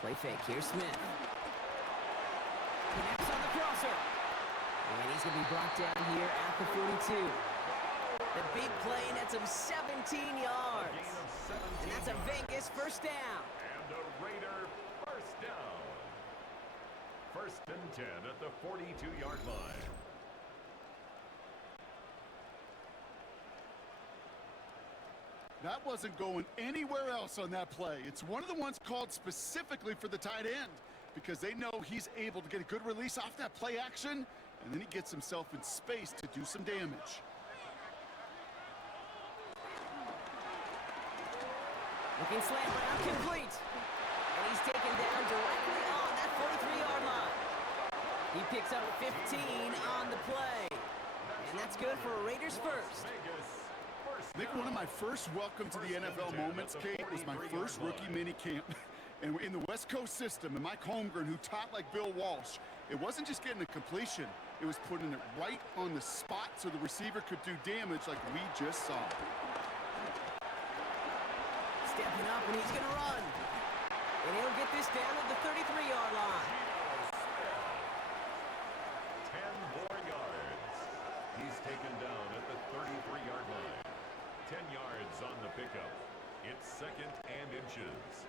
Play fake. Here's Smith. Connects on the crosser. And he's going to be brought down here at the 42. The big play nets him 17 yards. A gain of 17 And that's a yards. Vegas first down. And a Raider first down. 1st and 10 at the 42-yard line. That wasn't going anywhere else on that play. It's one of the ones called specifically for the tight end because they know he's able to get a good release off that play action, and then he gets himself in space to do some damage. Looking slant route complete. And he's taken down directly on that 43-yard line. He picks up 15 on the play. And that's good for a Raiders first. Vegas first I think one of my first welcome to the NFL moments, Kate, was my first rookie mini camp. And in the West Coast system, and Mike Holmgren, who taught like Bill Walsh, it wasn't just getting a completion. It was putting it right on the spot so the receiver could do damage like we just saw. Stepping up, and he's going to run. And he'll get this down at the 33-yard line. 10 more yards. He's taken down at the 33-yard line. 10 yards on the pickup. It's 2nd and inches.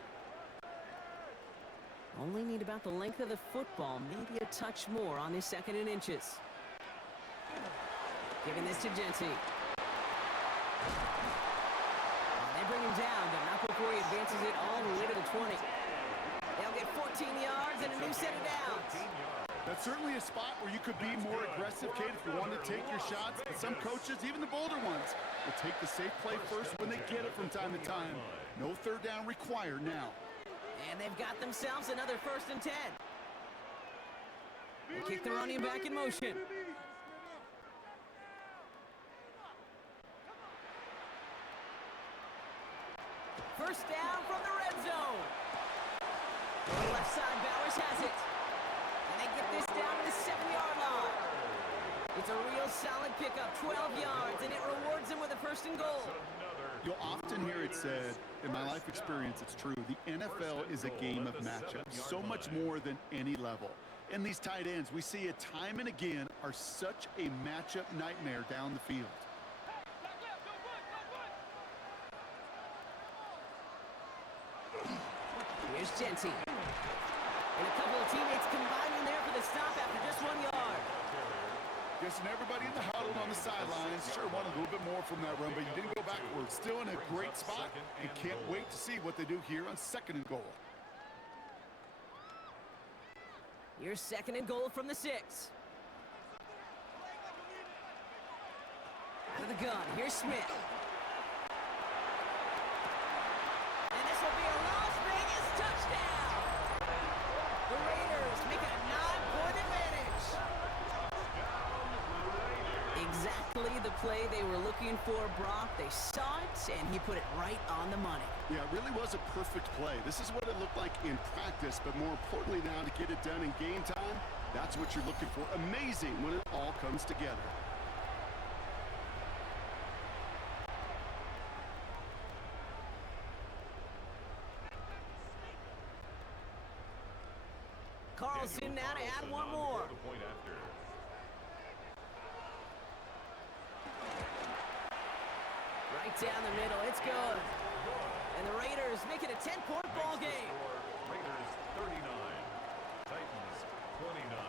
Only need about the length of the football, maybe a touch more on this 2nd and inches. Giving this to Genty. They bring him down, but not before he advances it all the way to the 20. They'll get 14 yards and a new set of downs. That's certainly a spot where you could be more aggressive, Kate, if you want to take your shots. But some coaches, even the bolder ones, will take the safe play first when they get it from time to time. No 3rd down required now. And they've got themselves another 1st and 10. They kick the running back in motion. First down from the red zone. On the left side, Bowers has it. And they get this down to the 7-yard line. It's a real solid pickup, 12 yards, and it rewards them with a 1st and goal. You'll often hear it said, in my life experience, it's true, the NFL is a game of matchups, so much more than any level. And these tight ends, we see it time and again, are such a matchup nightmare down the field. Here's Genty. And a couple of teammates combining there for the stop after just 1 yard. Guessing everybody in the huddle on the sidelines sure wanted a little bit more from that run, but you didn't go backwards. Still in a great spot and can't wait to see what they do here on 2nd and goal. Here's 2nd and goal from the 6. Out of the gun, here's Smith. And this will be a Las Vegas touchdown. The Raiders make it a 9-point advantage. Exactly the play they were looking for, Brock. They saw it, and he put it right on the money. Yeah, it really was a perfect play. This is what it looked like in practice, but more importantly now to get it done in game time, that's what you're looking for. Amazing when it all comes together. Carlson now to add one more. The point after. Right down the middle, it's good. And the Raiders make it a 10-point ball game. Raiders 39, Titans 29.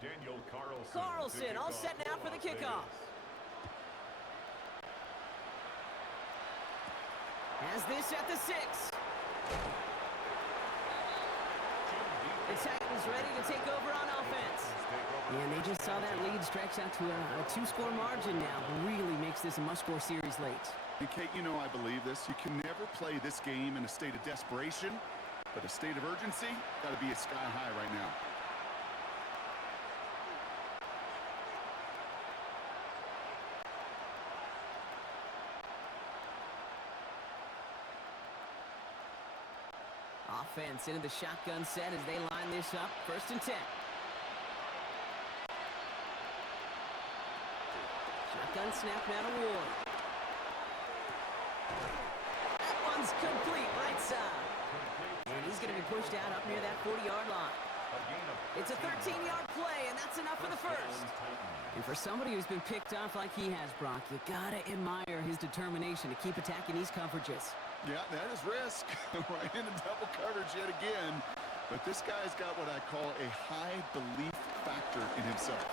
Daniel Carlson. Carlson all set now for the kickoff. Has this at the 6. The Titans ready to take over on offense. And they just saw that lead stretch out to a 2-score margin now. Really makes this a must-score series late. And Kate, you know I believe this. You can never play this game in a state of desperation, but a state of urgency got to be sky high right now. Offense into the shotgun set as they line this up. 1st and 10. Shotgun snap now to Ward. That one's complete right side. And he's going to be pushed out up near that 40-yard line. It's a 13-yard play, and that's enough for the first. And for somebody who's been picked off like he has, Brock, you got to admire his determination to keep attacking these coverages. Yeah, that is risk. Right into double coverage yet again. But this guy's got what I call a high belief factor in himself.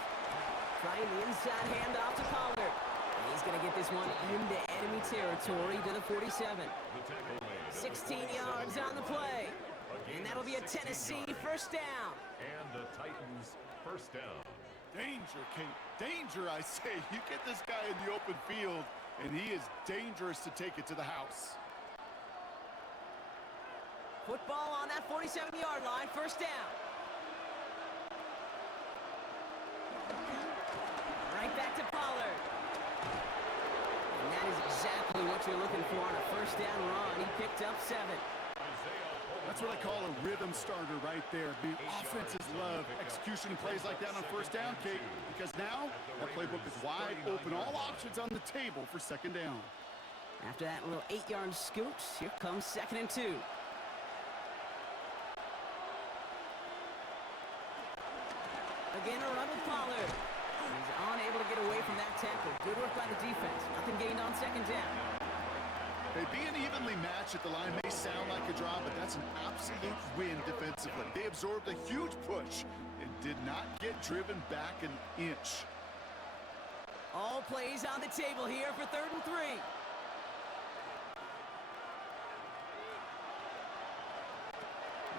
Trying the inside handoff to Pollard. And he's going to get this one into enemy territory to the 47. 16 yards on the play. And that'll be a Tennessee first down. And the Titans first down. Danger, Kate. Danger, I say. You get this guy in the open field, and he is dangerous to take it to the house. Football on that 47-yard line, first down. Right back to Pollard. And that is exactly what you're looking for on a first down run. He picked up 7. That's what I call a rhythm starter right there. The offenses love execution plays like that on first down, Kate, because now that playbook is wide open. All options on the table for second down. After that little 8-yard scoot, here comes 2nd and 2. Again, a run with Pollard. He's unable to get away from that tackle. Good work by the defense. Nothing gained on 2nd down. They being evenly matched at the line may sound like a draw, but that's an absolute win defensively. They absorbed a huge push and did not get driven back an inch. All plays on the table here for 3rd and 3.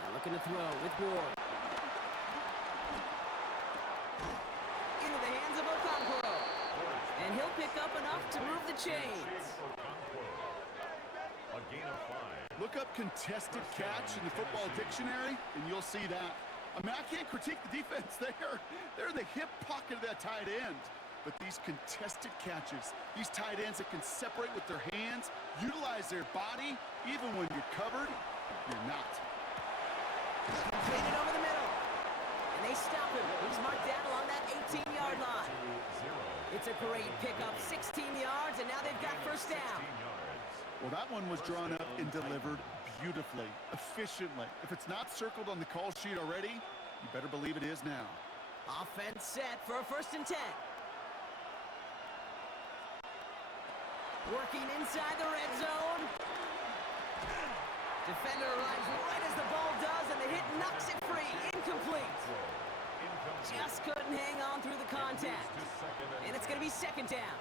Now looking to throw with Ward. Into the hands of Okonkwo. And he'll pick up enough to move the chains. A gain of 5. Look up contested catch in the football dictionary, and you'll see that. I mean, I can't critique the defense there. They're in the hip pocket of that tight end. But these contested catches, these tight ends that can separate with their hands, utilize their body, even when you're covered, you're not. Completed over the middle. And they stop him. He's marked down along that 18-yard line. It's a great pickup, 16 yards, and now they've got first down. Well, that one was drawn up and delivered beautifully, efficiently. If it's not circled on the call sheet already, you better believe it is now. Offense set for a 1st and 10. Working inside the red zone. Defender arrives right as the ball does, and the hit knocks it free. Incomplete. Just couldn't hang on through the contact. And it's going to be 2nd down.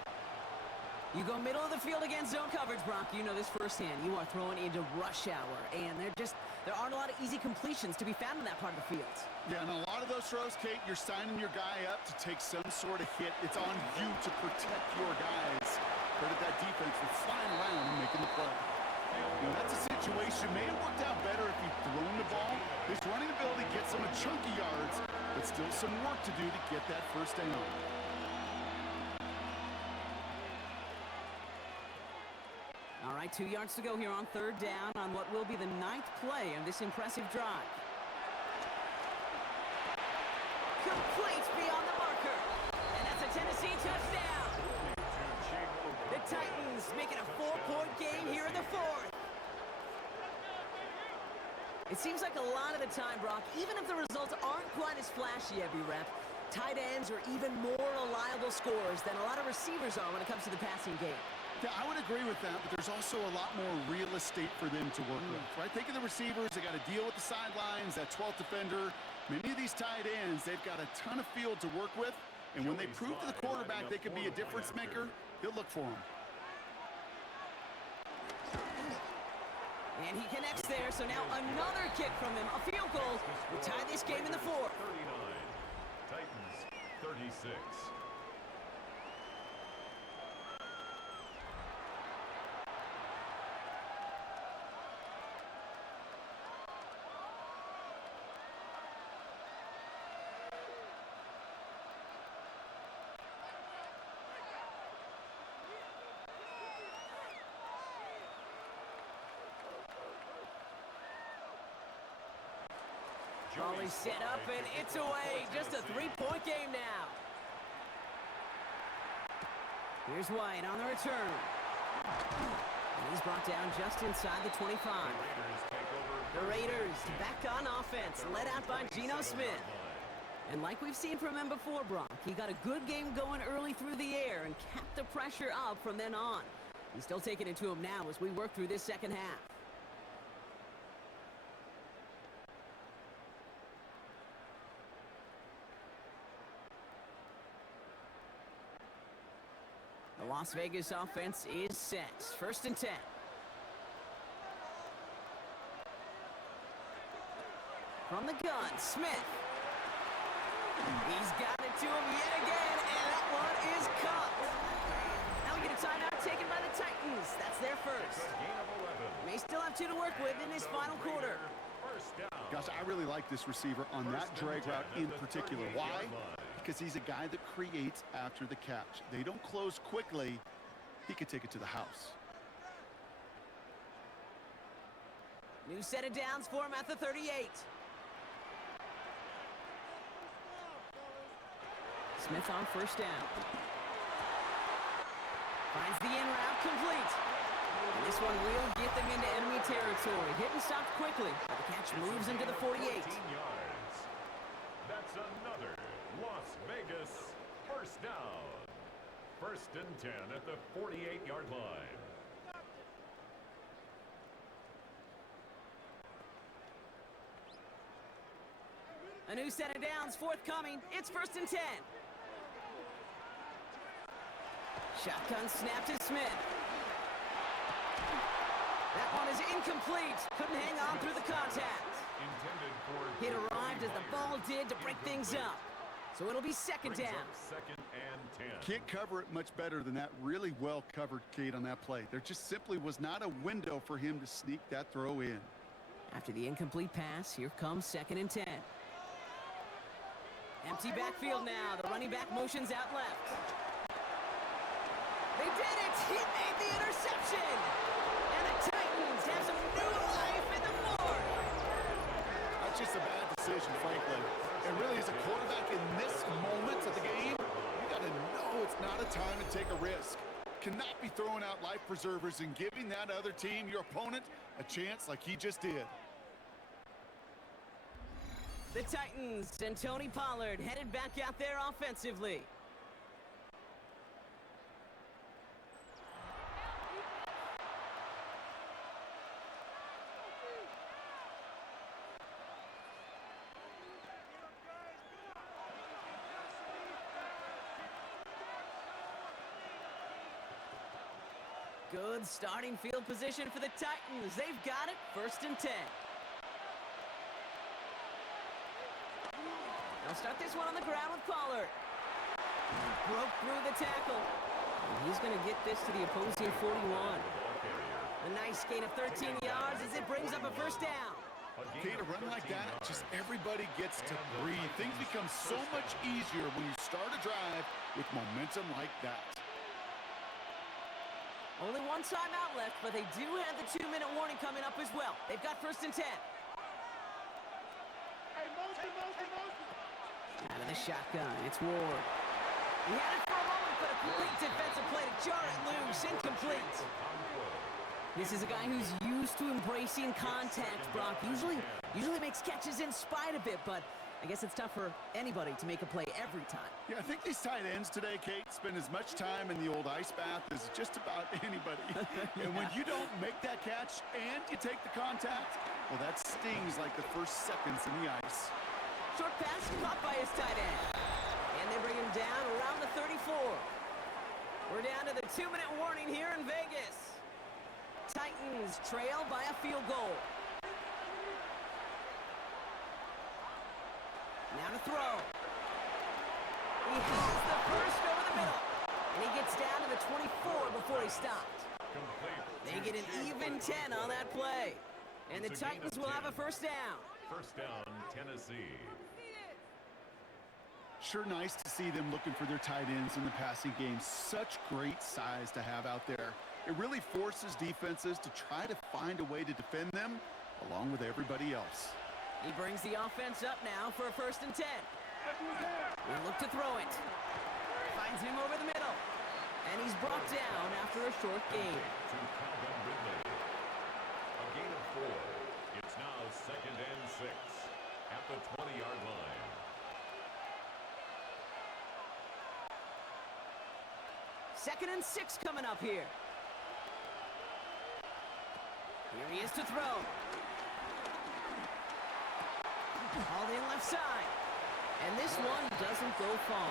You go middle of the field against zone coverage, Brock. You know this firsthand. You are throwing into rush hour, and there aren't a lot of easy completions to be found in that part of the field. Yeah, and a lot of those throws, Kate, you're signing your guy up to take some sort of hit. It's on you to protect your guys. Credit that defense for flying around and making the play. You know, that's a situation. May have worked out better if he'd thrown the ball. His running ability gets him a chunky yards, but still some work to do to get that first down. All right, 2 yards to go here on 3rd down on what will be the 9th play of this impressive drive. Complete beyond the marker. And that's a Tennessee touchdown. The Titans making a 4-point game here in the 4th. It seems like a lot of the time, Brock, even if the results aren't quite as flashy every rep, tight ends are even more reliable scorers than a lot of receivers are when it comes to the passing game. Yeah, I would agree with that, but there's also a lot more real estate for them to work with, right? Think of the receivers. They got to deal with the sidelines, that 12th defender. Many of these tight ends, they've got a ton of field to work with, and when they prove to the quarterback they can be a difference maker, he'll look for them. And he connects there, so now another kick from him. A field goal will tie this game in the fourth. 39. Titans 36. Volley set up, and it's away. Just a three-point game now. Here's White on the return. And he's brought down just inside the 25. The Raiders back on offense, led out by Geno Smith. And like we've seen from him before, Brock, he got a good game going early through the air and kept the pressure up from then on. He's still taking it to him now as we work through this second half. The Las Vegas offense is set. 1st and 10. From the gun, Smith. He's got it to him yet again, and that one is caught. Now we get a timeout taken by the Titans. That's their first. May still have 2 to work with in this final quarter. Gosh, I really like this receiver on that drag route in particular. Why? Because he's a guy that creates after the catch. They don't close quickly. He could take it to the house. New set of downs for him at the 38. Smith on 1st down. Finds the in route complete. And this one will get them into enemy territory. Hit and stopped quickly. But the catch moves into the 48. 18 yards. That's another Las Vegas 1st down. 1st and 10 at the 48-yard line. A new set of downs forthcoming. It's 1st and 10. Shotgun snap to Smith. That one is incomplete. Couldn't hang on through the contact. It arrived as the ball did to break things up. So it'll be 2nd down. 2nd and 10. Can't cover it much better than that. Really well covered, Kate, on that play. There just simply was not a window for him to sneak that throw in. After the incomplete pass, here comes 2nd and 10. Empty backfield now. The running back motions out left. They did it! He made the interception! And the Titans have some new life in the fourth! That's just a bad decision, frankly. And really, as a quarterback in this moment of the game, you got to know it's not a time to take a risk. Cannot be throwing out life preservers and giving that other team, your opponent, a chance like he just did. The Titans and Tony Pollard headed back out there offensively. Good starting field position for the Titans. They've got it. 1st and 10. They'll start this one on the ground with Pollard. Broke through the tackle. And he's going to get this to the opposing 41. A nice gain of 13 yards as it brings up a 1st down. Kate, a run like that, just everybody gets to breathe. Things become so much easier when you start a drive with momentum like that. Only one timeout left, but they do have the 2-minute warning coming up as well. They've got 1st and 10. Out of the shotgun, it's Ward. He had it for a moment, but a great defensive play to jar it loose. Incomplete. This is a guy who's used to embracing contact, Brock. Usually makes catches in spite of it, but I guess it's tough for anybody to make a play every time. Yeah, I think these tight ends today, Kate, spend as much time in the old ice bath as just about anybody. And when you don't make that catch and you take the contact, well, that stings like the first seconds in the ice. Short pass caught by his tight end. And they bring him down around the 34. We're down to the 2-minute warning here in Vegas. Titans trail by a field goal. Now to throw. He has the first over the middle. And he gets down to the 24 before he stopped. They get an even 10 on that play. And the Titans will have a first down. First down, Tennessee. Sure nice to see them looking for their tight ends in the passing game. Such great size to have out there. It really forces defenses to try to find a way to defend them along with everybody else. He brings the offense up now for a first and 10. He'll look to throw it. Finds him over the middle. And he's brought down after a short gain. To Calvin Ridley. A gain of 4. It's now second and 6 at the 20-yard line. Second and 6 coming up here. Here he is to throw. Hauled in left side. And this one doesn't go far.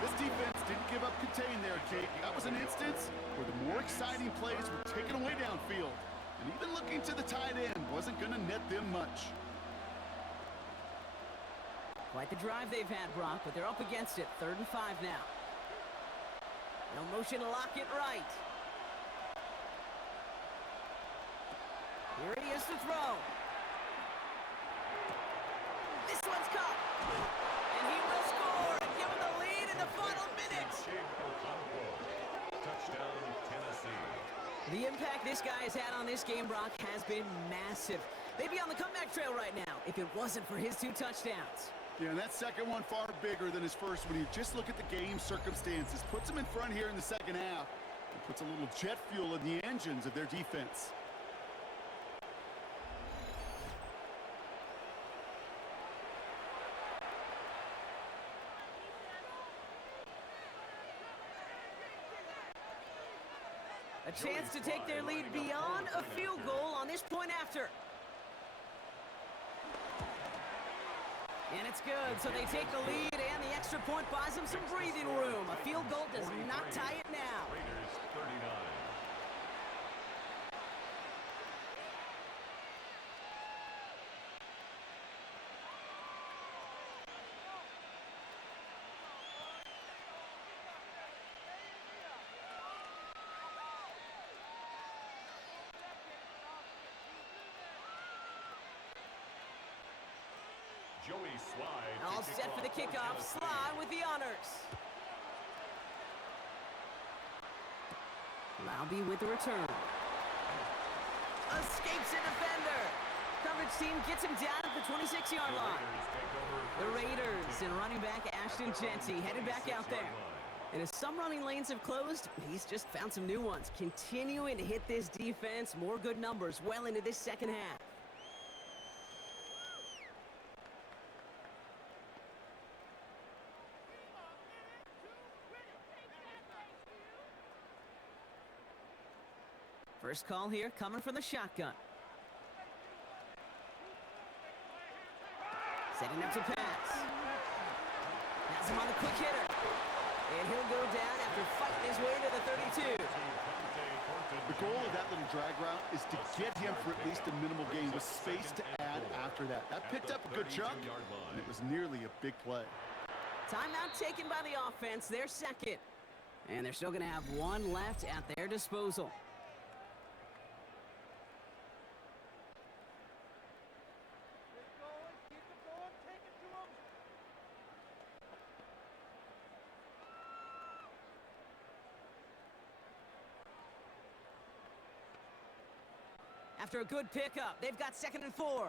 This defense didn't give up contain there, Kate. That was an instance where the more exciting plays were taken away downfield. And even looking to the tight end wasn't going to net them much. Quite the drive they've had, Brock, but they're up against it. 3rd and 5 now. No motion to lock it right. Here he is to throw. This one's caught. And he will score and give him the lead in the final minutes. Touchdown, Tennessee. The impact this guy has had on this game, Brock, has been massive. They'd be on the comeback trail right now if it wasn't for his 2 touchdowns. Yeah, and that second one far bigger than his first when you just look at the game circumstances. Puts them in front here in the second half and puts a little jet fuel in the engines of their defense. A chance to take their lead beyond a field goal on this point after. And it's good, so they take the lead, and the extra point buys them some breathing room. A field goal does not tie it now. Raiders 39. Joey Slide. All set for the kickoff. Sly with the honors. Laube with the return. Escapes a defender. Coverage team gets him down at the 26-yard line. The Raiders and running back Ashton Jeanty headed back out there. And as some running lanes have closed, he's just found some new ones. Continuing to hit this defense. More good numbers well into this second half. First call here coming from the shotgun. Setting up to pass. Has him on the quick hitter. And he'll go down after fighting his way to the 32. The goal of that little drag route is to get him for at least a minimal gain with space to add after that. That picked up a good chunk, and it was nearly a big play. Timeout taken by the offense, their second. And they're still going to have one left at their disposal. After a good pickup, they've got 2nd and 4.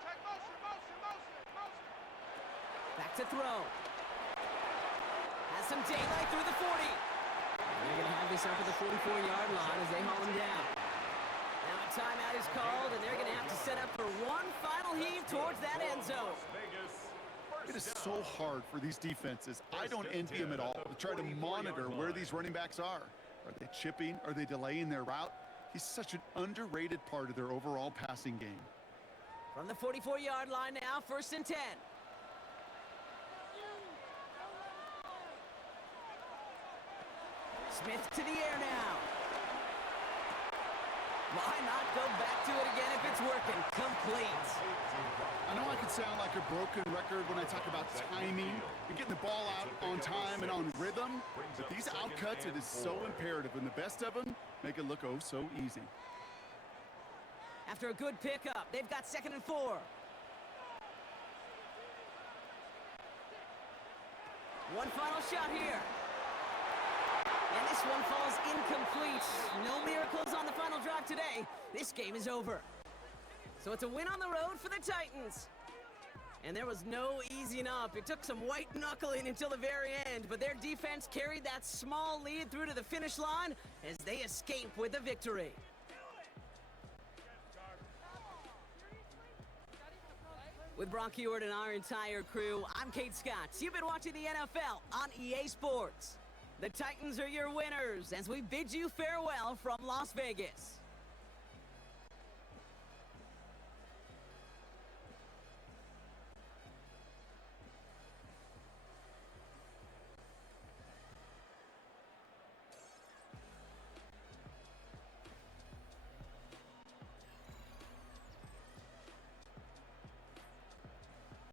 Check motion. Back to throw. Has some daylight through the 40. And they're going to have this up at the 44-yard line as they haul him down. Now a timeout is called, and they're going to have to set up for one final heave towards that end zone. It is so hard for these defenses. I don't envy them at all to try to monitor where these running backs are. Are they chipping? Are they delaying their route? He's such an underrated part of their overall passing game. From the 44-yard line now, 1st and 10. Smith to the air now. Why not go back to it again if it's working? Complete. I know I can sound like a broken record when I talk about timing and getting the ball out on time and on rhythm, but these outcuts, it is so imperative, and the best of them make it look oh so easy. After a good pickup, they've got 2nd and 4. One final shot here. And this one falls incomplete. No miracles on the final drive today. This game is over. So it's a win on the road for the Titans. And there was no easing up. It took some white knuckling until the very end, but their defense carried that small lead through to the finish line as they escape with the victory. With Brock Huard and our entire crew, I'm Kate Scott. You've been watching the NFL on EA Sports. The Titans are your winners as we bid you farewell from Las Vegas.